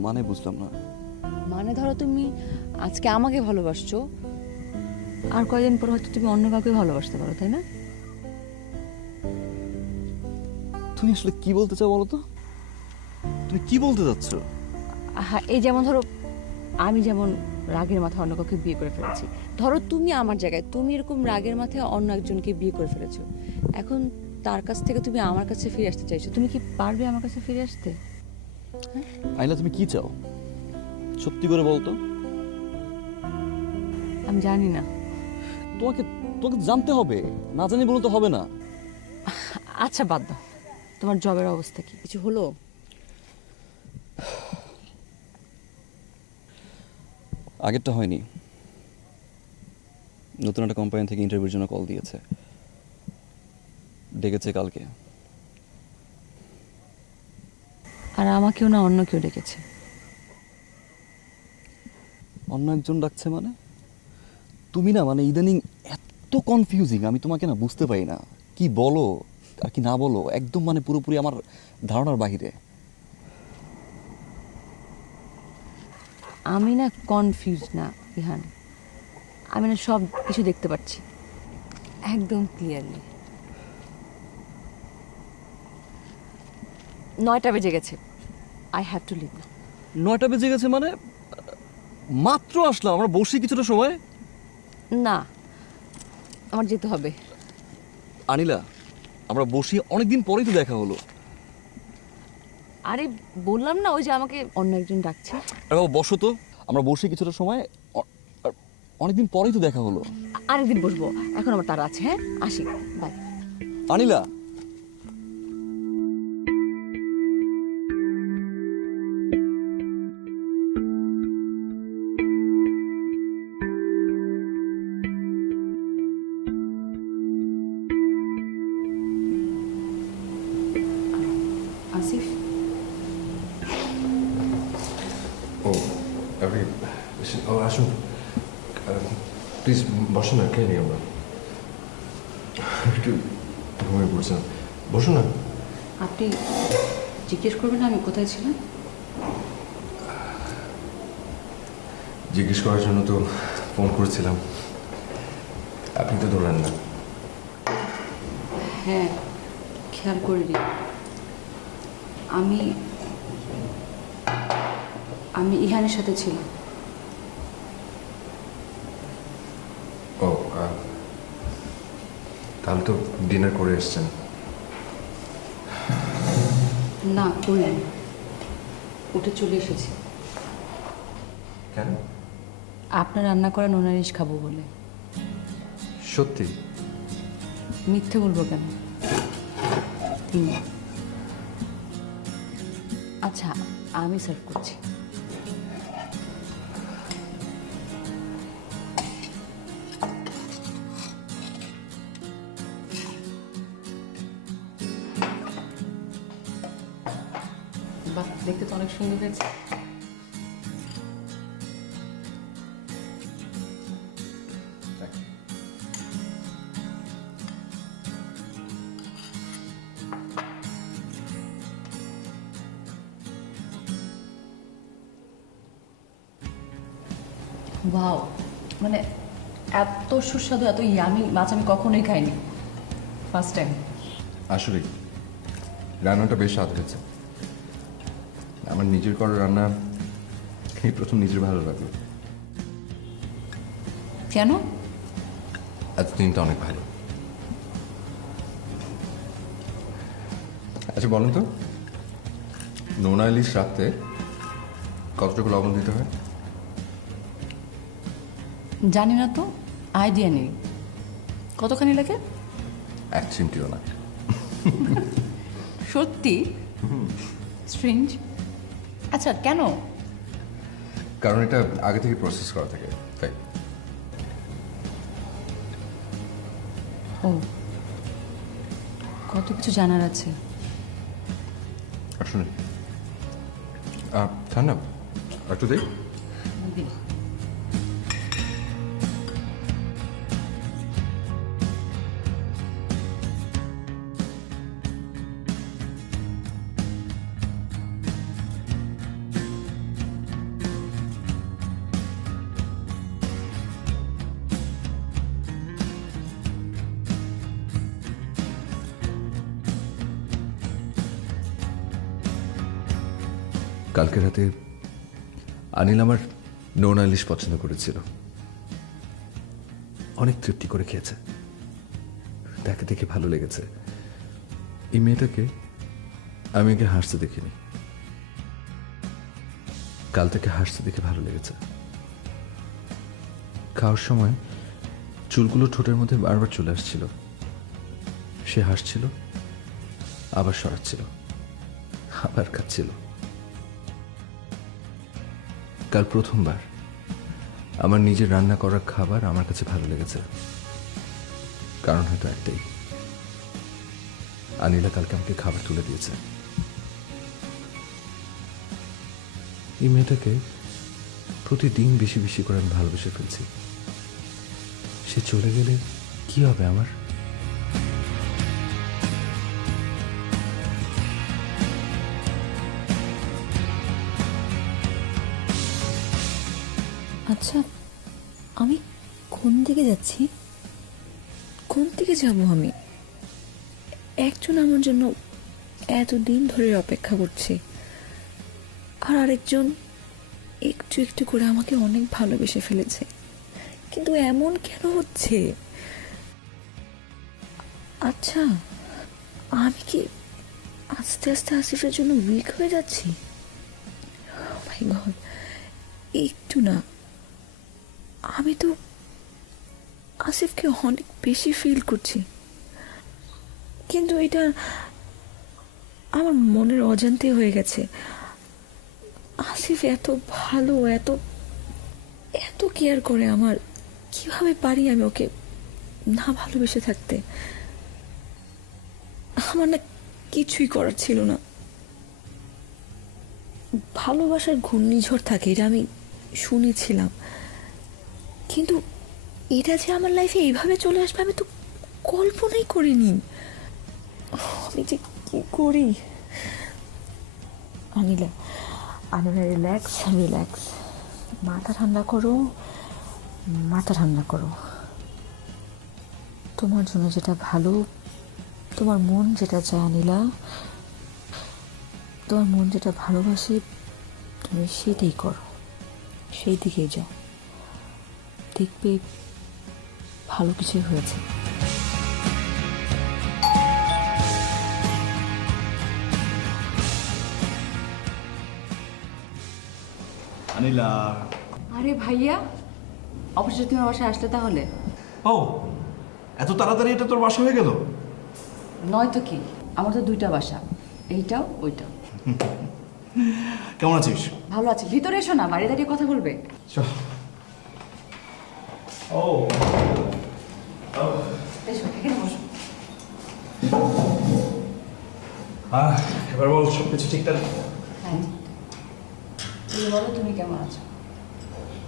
মানে বুঝলাম না। মানে ধরো তুমি আজকে আমাকে ভালোবাসছো, আর কয়দিন পর হয়তো তুমি অন্য কাউকে ভালোবাসতে পারো, তাই না? তুমি আসলে কি বলতে চাও বলো তো? তুমি কি বলতে চাচ্ছ? হ্যাঁ, এই যেমন ধরো আমি যেমন রাগের মাথায় অন্য কাউকে বিয়ে করে ফেলেছি, ধরো তুমি আমার জায়গায়, তুমি এরকম রাগের মাথায় অন্য একজনকে বিয়ে করে ফেলেছো, এখন তার কাছ থেকে তুমি আমার কাছে ফিরে আসতে চাইছো, তুমি কি পারবে আমার কাছে ফিরে আসতে? আইলা, তুমি কি চাও সত্যি করে বলতো? আমি জানি না। তোমাকে তোমাকে জানতে হবে, না জানি বলে তো হবে না। আচ্ছা বাদ দাও, তোমার জবের অবস্থা কি, কিছু হলো? আগেরটা হয়নি, নতুন একটা কোম্পানি থেকে ইন্টারভিউর জন্য কল দিয়েছে, ডেকেছে কালকে। আর আমাকেও না অন্য কেউ ডেকেছে। অন্য একজন ডাকছে মানে? তুমি না মানে ইদানিং এত কনফিউজিং, আমি তোমাকে না বুঝতে পারি না, কি বলো আর কি না বলো, একদম মানে পুরোপুরি আমার ধারণার বাহিরে। আমি না কনফিউজ না ইহান, আমি না সব কিছু দেখতে পাচ্ছি একদম ক্লিয়ারলি। 9টা বেজে গেছে, আই হ্যাভ টু লিভ না। 9টা বেজে গেছে মানে? মাত্র আসলাম, আমরা বসি কিছুটা সময়। না, আমার যেতে হবে। আনিলা, আমরা বসি, অনেকদিন পরেই তো দেখা হলো। আরে বললাম না, ওই যে আমাকে অন্য একজন ডাকছে। আরে বাবা বসো তো, আমরা বসি কিছুটা সময়, অনেকদিন পরেই তো দেখা হলো। আরেকদিন বসবো, এখন আমার তারা আছে। হ্যাঁ, আসি, বাই। আনিলা, আসিফ, ও আপনি ও আসুন, প্লিজ বসুন না, খেয়ে নিই আমরা। একটু ঘুমিয়ে পড়ছেন, বসুন না। আপনি জিজ্ঞেস করবেন না আমি কোথায় ছিলাম? জিজ্ঞেস করার জন্য তো ফোন করেছিলাম, আপনি তো ধরলেন না। হ্যাঁ, খেয়াল করিনি। আমি আমি ইহানের সাথে ছিলাম। ও তাহলে তো ডিনার করে এসছেন। না, করিনি, উঠে চলে এসেছি। কেন? আপনার রান্না করা নোনা ইলিশ খাবো বলে। সত্যি? মিথ্যে বলবো কেন? আচ্ছা, আমি সার্ভ করছি। বাহ, দেখতে তো অনেক সুন্দর হয়েছে। ওয়াও, মানে এত সুস্বাদু, এত ইয়ামি মাছ আমি কখনোই খাইনি, ফার্স্ট টাইম। আসলেই রান্নাটা বেশ স্বাদ হয়েছে। আমার নিজের করা রান্না এই প্রথম নিজের ভালো লাগলো। কেন? এতদিন তো অনেক ভালো। আচ্ছা বলুন তো, নোনা ইলিশ রাখতে কতটুকু লবণ দিতে হয়? জানি না তো, আইডিয়া নেই। কতখানি লাগে? 1 চিমটিও না। সত্যি? স্ট্রেঞ্জ। আচ্ছা, কেন? কারণ এটা আগে থেকে প্রসেস করা থাকে, তাই। ও, কত কিছু জানার আছে। আসলে ঠান্ডা একটু দেখ। কালকে রাতে অনিল আমার নোনা ইলিশ পছন্দ করেছিল, অনেক তৃপ্তি করে খেয়েছে। তাকে দেখে ভালো লেগেছে। এই মেয়েটাকে আমি আগে হাসতে দেখিনি, কাল থেকে হাসতে দেখে ভালো লেগেছে। খাওয়ার সময় চুলগুলো ঠোঁটের মধ্যে বারবার চলে আসছিল। সে হাসছিল, আবার সরাচ্ছিল, আবার খাচ্ছিল। কাল প্রথমবার আমার নিজের রান্না করা খাবার আমার কাছে ভালো লেগেছে। কারণ হয়তো একটাই, অনিলা কালকে আমাকে খাবার তুলে দিয়েছে। এই মেয়েটাকে প্রতিদিন বেশি বেশি করে আমি ভালোবেসে ফেলছি। সে চলে গেলে কি হবে আমার? আচ্ছা, আমি কোন দিকে যাচ্ছি? কোন দিকে যাব আমি? একজন আমার জন্য এতদিন ধরে অপেক্ষা করছে, আর আরেকজন একটু একটু করে আমাকে অনেক ভালোবেসে ফেলেছে। কিন্তু এমন কেন হচ্ছে? আচ্ছা, আমি কি আস্তে আস্তে আসিফের জন্য উইক হয়ে যাচ্ছি? Oh my God, একটু না, আমি তো আসিফকে অনেক বেশি ফিল করছি। কিন্তু এটা আমার মনের অজান্তে হয়ে গেছে। আসিফ এত ভালো, এত এত কেয়ার করে আমার, কিভাবে পারি আমি ওকে না ভালোবেসে থাকতে? আমার না কিছুই করার ছিল না, ভালোবাসার ঘূর্ণিঝড় থাকে, এটা আমি শুনেছিলাম, কিন্তু এটা যে আমার লাইফে এইভাবে চলে আসবে আমি তো কল্পনাই করিনি। আমি যে কি করি। আনিলা, রিল্যাক্স রিল্যাক্স, মাথা ঠান্ডা করো, মাথা ঠান্ডা করো। তোমার জন্য যেটা ভালো, তোমার মন যেটা চায় আনিলা, তোমার মন যেটা ভালোবাসে তুমি সেটাই করো, সেই দিকেই যাও, দেখবে ভালো কিছুই হয়েছে। আনিলা। আরে ভাইয়া, অবশ্যই তুমি আমার বাসায় আসলে তাহলে। ও, এত তাড়াতাড়ি এটা তোর বাসা হয়ে গেল? নয়তো কি, আমার তো দুইটা বাসা, এইটাও ওইটাও। কেমন আছিস? ভালো আছি, ভিতরে এসো না, বাইরে দাঁড়িয়ে কথা বলবে। চল। ও, এসো, এখানে বসো। এবার বল, সব কিছু ঠিকঠাক? হ্যাঁ, তুমি বলো তুমি কেমন আছো?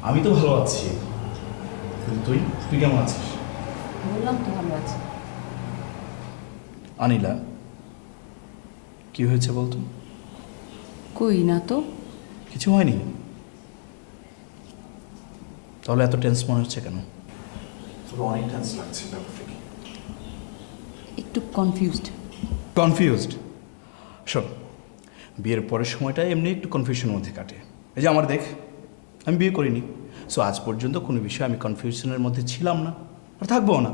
আমি তো ভালো আছি, কিন্তু তুই তুই কেমন আছিস? বললাম তো ভালো আছি। আনিলা, কি হয়েছে বলতো? কই না তো। কিছু হয়নি? তাহলে এত টেন্স মনে হচ্ছে কেন? তোর অনেক টেন্স লাগছে, ব্যাপারটা কি? একটু কনফিউজড। কনফিউজড? শোন, বিয়ের পরের সময়টা এমনি একটু কনফিউশনের মধ্যে কাটে। এই যে আমার দেখ, আমি বিয়ে করিনি, সো আজ পর্যন্ত কোনো বিষয়ে আমি কনফিউশনের মধ্যে ছিলাম না, আর থাকবো না।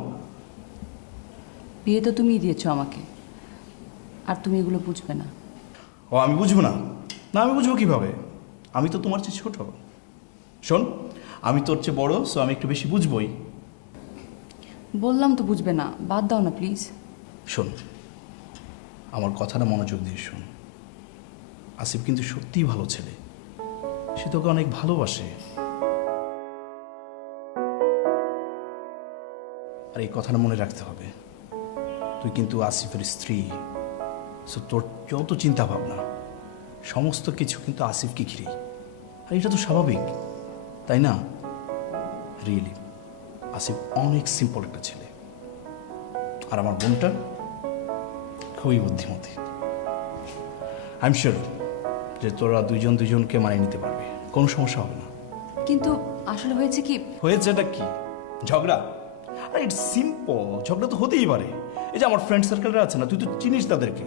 বিয়ে তো তুমিই দিয়েছো আমাকে, আর তুমি এগুলো বুঝবে না। ও, আমি বুঝবো না? না, আমি বুঝবো কিভাবে? আমি তো তোমার চেয়ে ছোট। শোন, আমি তোর চেয়ে বড়, সো আমি একটু বেশি বুঝবোই। বললাম তো বুঝবে না, বাদ দাও না প্লিজ। শোন, আমার কথাটা মনোযোগ দিয়ে শোন। আসিফ কিন্তু সত্যিই ভালো ছেলে, সে তোকে অনেক ভালোবাসে। আর এই কথাটা মনে রাখতে হবে, তুই কিন্তু আসিফের স্ত্রী, সো তোর যত চিন্তা ভাবনা সমস্ত কিছু কিন্তু আসিফকে ঘিরেই। আর এটা তো স্বাভাবিক, তাই না? রিয়েলি আসিফ অনেক সিম্পল একটা ছেলে, আর আমার বোনটা খুবই বুদ্ধিমতী। আই এম শিওর যে তোরা দুইজন দুইজনকে মানিয়ে নিতে পারবি, কোনো সমস্যা হবে না। কিন্তু আসলে হয়েছে কি, হয়েছেটা কি? ঝগড়া? আর ইটস সিম্পল, ঝগড়া তো হতেই পারে। এই যে আমার ফ্রেন্ড সার্কেলরা আছে না, তুই তো চিনিস তাদেরকে,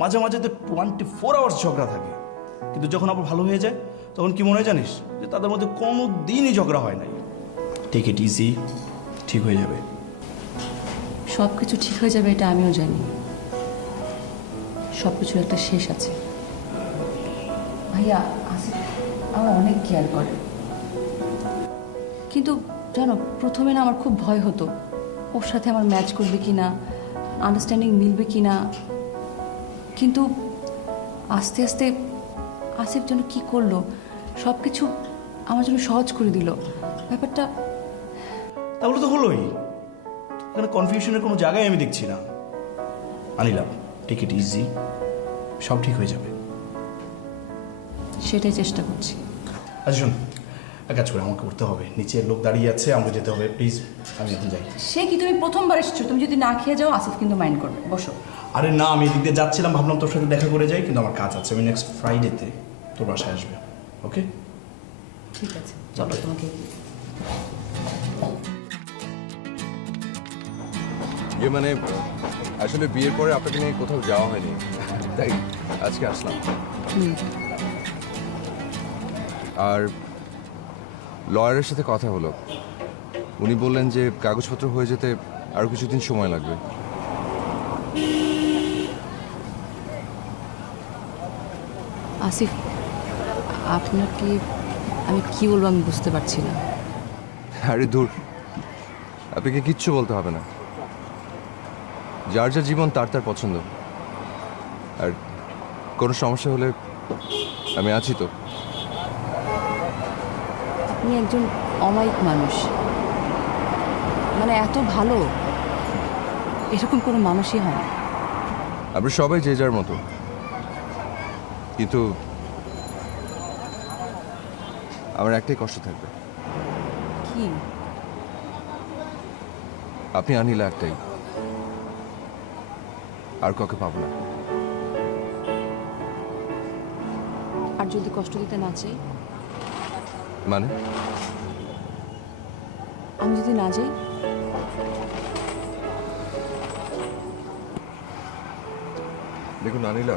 মাঝে মাঝে তো 24 আওয়ার্স ঝগড়া থাকে, কিন্তু যখন আবার ভালো হয়ে যায় তখন কি মনে হয় জানিস? যে তাদের মধ্যে কোনো দিনই ঝগড়া হয় নাই। টেক ইট ইজি, ঠিক হয়ে যাবে। সব কিছু ঠিক হয়ে যাবে এটা আমিও জানি, সব কিছুর একটা শেষ আছে। ভাইয়া, আসিফ আমার অনেক কেয়ার করে, কিন্তু জানো প্রথমে না আমার খুব ভয় হতো ওর সাথে আমার ম্যাচ করবে কি না, আন্ডারস্ট্যান্ডিং মিলবে কি না, কিন্তু আস্তে আস্তে আসিফ যেন কী করলো, সব কিছু আমার জন্য সহজ করে দিল ব্যাপারটা। তাহলে তো হলোই, এখানে কনফিউশনের কোনো জায়গায় আমি দেখছি না। আনিলাম, টেক ইট ইজি, সব ঠিক হয়ে যাবে। সেটাই চেষ্টা করছি। আচ্ছা শোন, এক কাজ করে আমাকে উঠতে হবে, নিচে লোক দাঁড়িয়ে আছে, আমাকে যেতে হবে, প্লিজ আমি এখন যাই। সে কি, তুমি প্রথমবার এসেছো, তুমি যদি না খেয়ে যাও আসিফ কিন্তু মাইন্ড করবে, বসো। আরে না, আমি এদিক দিয়ে যাচ্ছিলাম, ভাবলাম তোর সাথে দেখা করে যাই, কিন্তু আমার কাজ আছে, আমি নেক্সট ফ্রাইডেতে তোর বাসায় আসবে। ওকে, ঠিক আছে, চলো তোমাকে। মানে আসলে বিয়ের পরে আপনাকে নিয়ে কোথাও যাওয়া হয়নি, তাই আজকে আসলাম। আর লয়ারের সাথে কথা হলো, উনি বললেন যে কাগজপত্র হয়ে যেতে আরো কিছুদিন সময় লাগবে। আসিফ, আপনাকে আমি কি বলবো আমি বুঝতে পারছি না। আরে দূর, আপনাকে কিচ্ছু বলতে হবে না, যার যার জীবন তার তার পছন্দ, আর কোনো সমস্যা হলে আমি আছি তো। আপনি একজন অমায়িক মানুষ, মানে এত ভালো, এরকম কোনো মানুষই হয় না। আমরা সবাই যে যার মতো, কিন্তু আমার একটাই কষ্ট থাকবে, কি? আপনি আনিলা একটাই, আর কাউকে পাবো না। আর যদি কষ্ট দিতে না চাই? মানে আমি যদি না যাই? দেখুন আনিলা,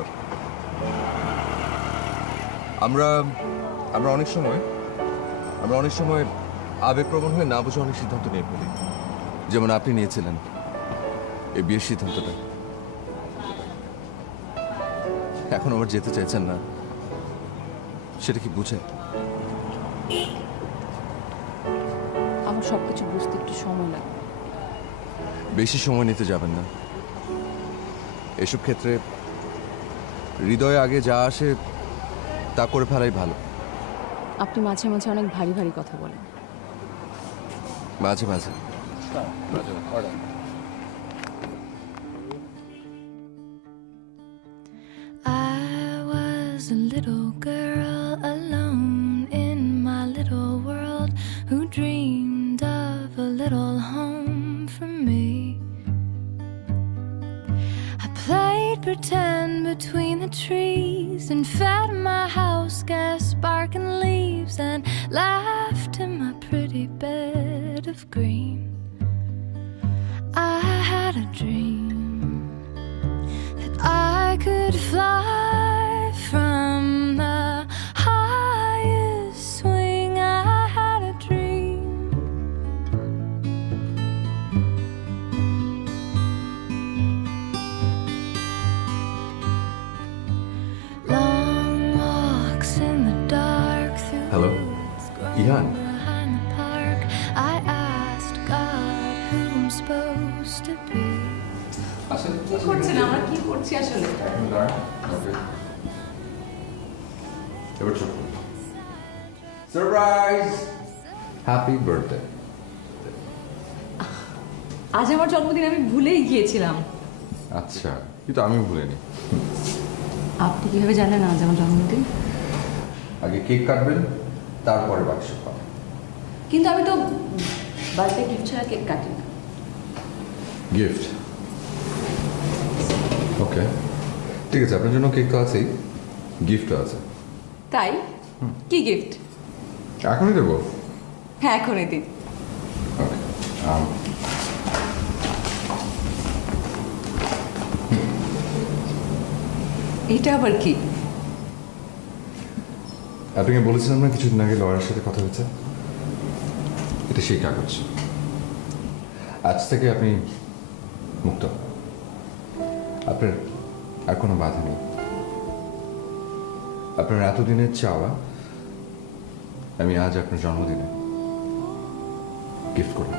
আমরা অনেক সময় আবেগপ্রবণ হয়ে না বুঝে অনেক সিদ্ধান্ত নিয়ে ফেলি, যেমন আপনি নিয়েছিলেন এই বিয়ের সিদ্ধান্তটা। এখন আবার যেতে চাইছেন না, সেটা কি বুঝে? আমার সবকিছু বুঝতে একটু সময় লাগে। বেশি সময় নিতে যাবেন না। এসব ক্ষেত্রে হৃদয়ে আগে যা আসে তা করে ফেলাই ভালো। আপনি মাঝে মাঝে অনেক ভারী ভারী কথা বলেন। মাঝে মাঝে I was a little girl alone in my little world who dreamed of a little home for me. I played pretend between the trees and fed my house gas barking leaves and laughed in my pretty bed of green. I had a dream that I could fly from the highest swing. I had a dream. Long walks in the dark through Hello? woods grown Ihan? behind the park. I asked God who I'm supposed to be. কি করছেন? আমরা কি করছি আসলে? এবার চুপ। Surprise! Happy birthday. আজ আমার জন্মদিন, আমি ভুলেই গিয়েছিলাম। আচ্ছা, কিন্তু আমি ভুলিনি। আপনি কিভাবে জানেন আজ আমার জন্মদিন? আগে কেক কাটবেন, তারপরে বাক্স পাবেন। কিন্তু আমি তো বার্থডে গিফট ছাড়া কেক কাটি না। গিফট? ওকে, ঠিক আছে, আপনার জন্য কেক তো আছেই, গিফটও আছে। তাই? কি গিফট? এখনই দেবো? হ্যাঁ, এখনই দিন। ওকে, এটা আবার কি? আপনাকে বলেছিলাম না কিছুদিন আগে লয়ারের সাথে কথা হয়েছে, এটা সেই কাগজ। আজ থেকে আপনি মুক্ত, আপনার আর কোনো বাধা নেই। আপনার এতদিনের চাওয়া আমি আজ আপনার জন্মদিনে গিফট করব।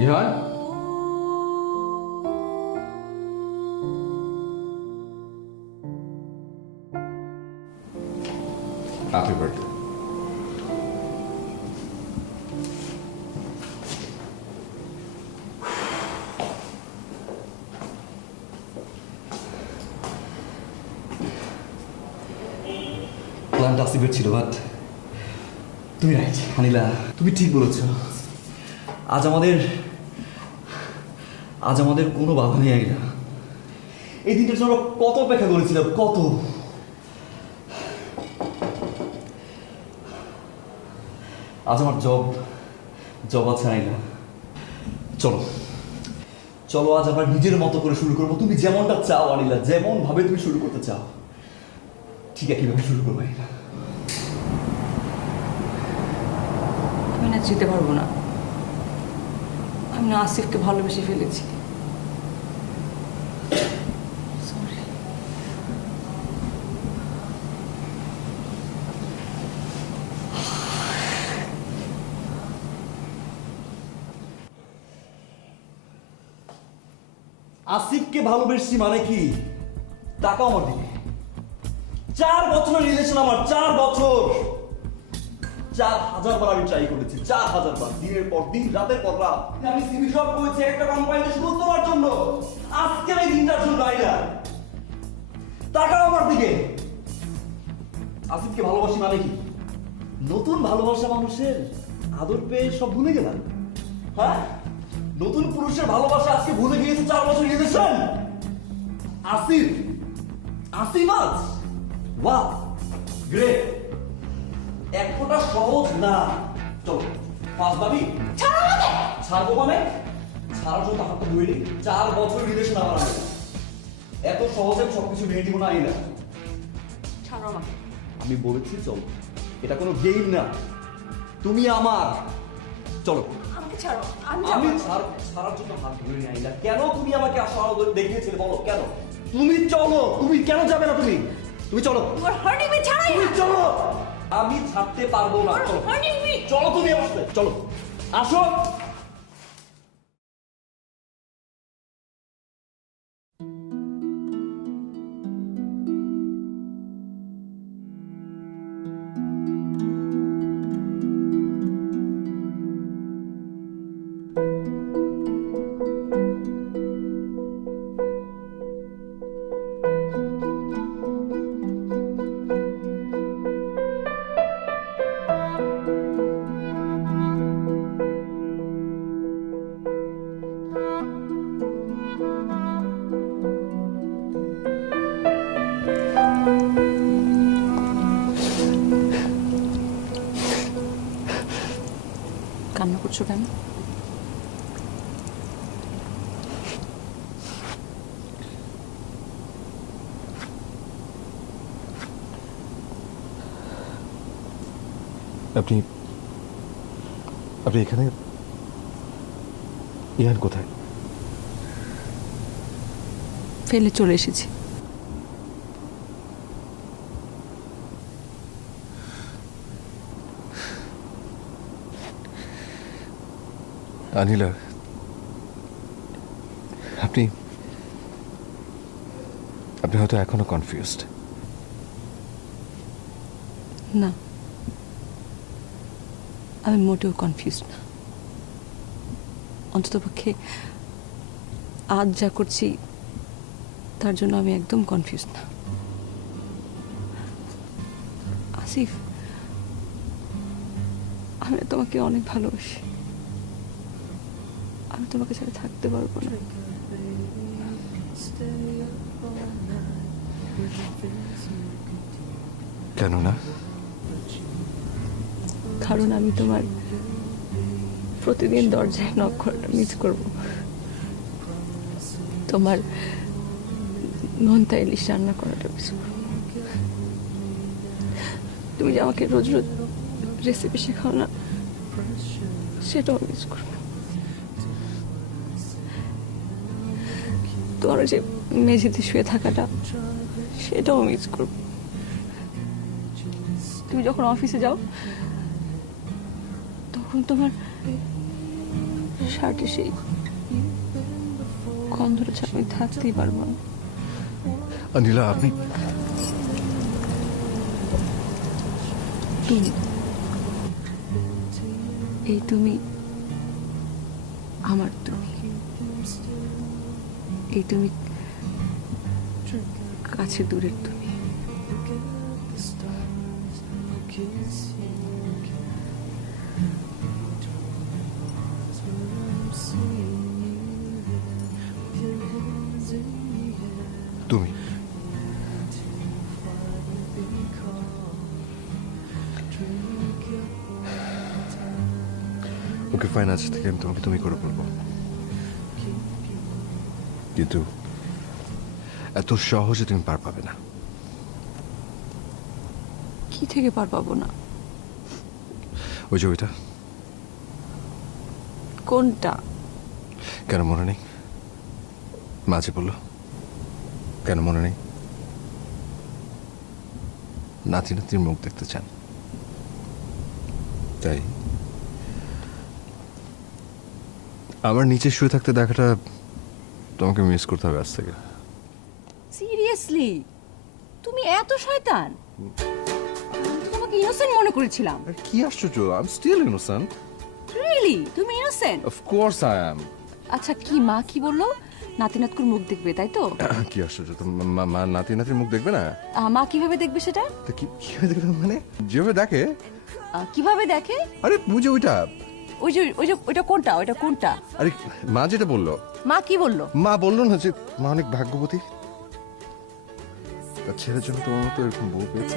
Ihan, happy birthday. প্ল্যানটা আসিফের ছিল, বাট তুমি রাইট আনিলা, তুমি ঠিক বলেছ। আজ আমাদের কোনো বাধা নেই আনিলা। এই দিনটার জন্য কত অপেক্ষা করেছিলাম, কত। আজ আমার জব আছে আনিলা। চলো আজ আমরা নিজের মতো করে শুরু করবো। তুমি যেমনটা চাও আনিলা, যেমন ভাবে তুমি শুরু করতে চাও, ঠিক আছে কিভাবে শুরু করবো আনিলা? আমি না যেতে পারবো না। আমি না আসিফকে ভালোবেসে ফেলেছি। সরি। আসিফকে ভালোবেসছি মানে কি? টাকাও আমার দিকে। 4 বছরের রিলেশন আমার, 4 বছর। 4000 বার আমি ট্রাই করেছি, 4000 বার, দিনের পর দিন, রাতের পর রাত। আমি সিভি সব করেছি একটা কোম্পানিতে শুধু তোমার জন্য। আজকে এই দিনটার জন্য আইনা। তাকাও আমার দিকে। আসিফকে ভালোবাসি মানে কি? নতুন ভালোবাসা মানুষের আদর পেয়ে সব ভুলে গেলাম? হ্যাঁ, নতুন পুরুষের ভালোবাসা আজকে ভুলে গিয়েছে 4 বছর রিলেশন। আসিফ, আসিফ আজ ওয়াও গ্রেট। এক ফোঁটা সহজ না। চলো ফার্স্ট ভাবি, ছাড়বো মানে ছাড়ার জন্য হাত তো ধুইনি। 4 বছর রিলেশন আমার আছে, এত সহজে সবকিছু মেনে দিব না। এই না, ছাড়ো আমাকে। আমি বলেছি চলো, এটা কোনো গেম না। তুমি আমার, চলো। আমাকে ছাড়ো, আমি আমি যাবো। ছাড়ার জন্য হাত ধরে নাই না। কেন তুমি আমাকে আসলে দেখিয়েছিলে বলো? কেন তুমি চলো? তুমি কেন যাবে না? তুমি চলো। You are hurting me, ছাড়াই তুমি না। চলো। আমি ছাড়তে পারবো না। You are চলো hurting me. চলো, তুমি আমার সাথে চলো, আসো। কান্না করছো কেন? আপনি এখানে? ইহান কোথায়? ফেলে চলে এসেছি। আনিলা, আপনি হয়তো এখনো কনফিউজড। না, আমি মোটেও কনফিউজ না। অন্ততপক্ষে আজ যা করছি তার জন্য আমি একদম কনফিউজ না। আসিফ, আমি তোমাকে অনেক ভালোবাসি। আমি তোমাকে ছাড়া থাকতে পারবো না। কেন না? কারণ আমি তোমার প্রতিদিন দরজায় নক করাটা মিস করব। তোমার নোনতা ইলিশ রান্না করাটা মিস করব। তুমি যে আমাকে রোজ রোজ রেসিপি শেখাও না, সেটাও মিস করব। তোমার যে মেঝেতে শুয়ে থাকাটা, সেটাও মিস করব। তুমি যখন অফিসে যাও তখন তোমার শার্টে সেই গন্ধটা ছাড়া আমি থাকতেই পারবো না। অনিলা, আপনি তুমি, এই তুমি আমার তুমি, এই তুমি কাছে দূরের তুমি। তুমি ওকে ফাইন, আজ থেকে আমি তোমাকে তুমি করে বলবো, কিন্তু এত সহজে তুমি পার পাবে না। কি থেকে পার পাবো না? ওই যে ওইটা। কোনটা? কেন মনে নেই? মাঝে বললো, কেন মনে নেই? নাতি নাতির মুখ দেখতে চান, তাই আমার নিচে শুয়ে থাকতে দেখাটা তোমাকে মিস করতে হবে আজ থেকে। সিরিয়াসলি? তুমি এত শয়তান? আমি তো তোমাকে ইনোসেন্ট মনে করেছিলাম। কি আশ্চর্য, I am still innocent. Really? তুমি innocent? Of course I am. আচ্ছা, কি মা কি বললো? নাতি নাতকুর মুখ দেখবে, তাই তো? কি আশ্চর্য, তো মা নাতি নাতির মুখ দেখবে না? মা কিভাবে দেখবে সেটা? তো কিভাবে দেখবে মানে? যেভাবে দেখে। কিভাবে দেখে? আরে বুঝে ওইটা। ওইটা কোনটা? ওইটা কোনটা? আরে মা যেটা বললো। মা কি বললো? মা বললো না যে মা অনেক ভাগ্যবতী, তার ছেলের জন্য তোমার মতো এরকম বউ পেয়েছে।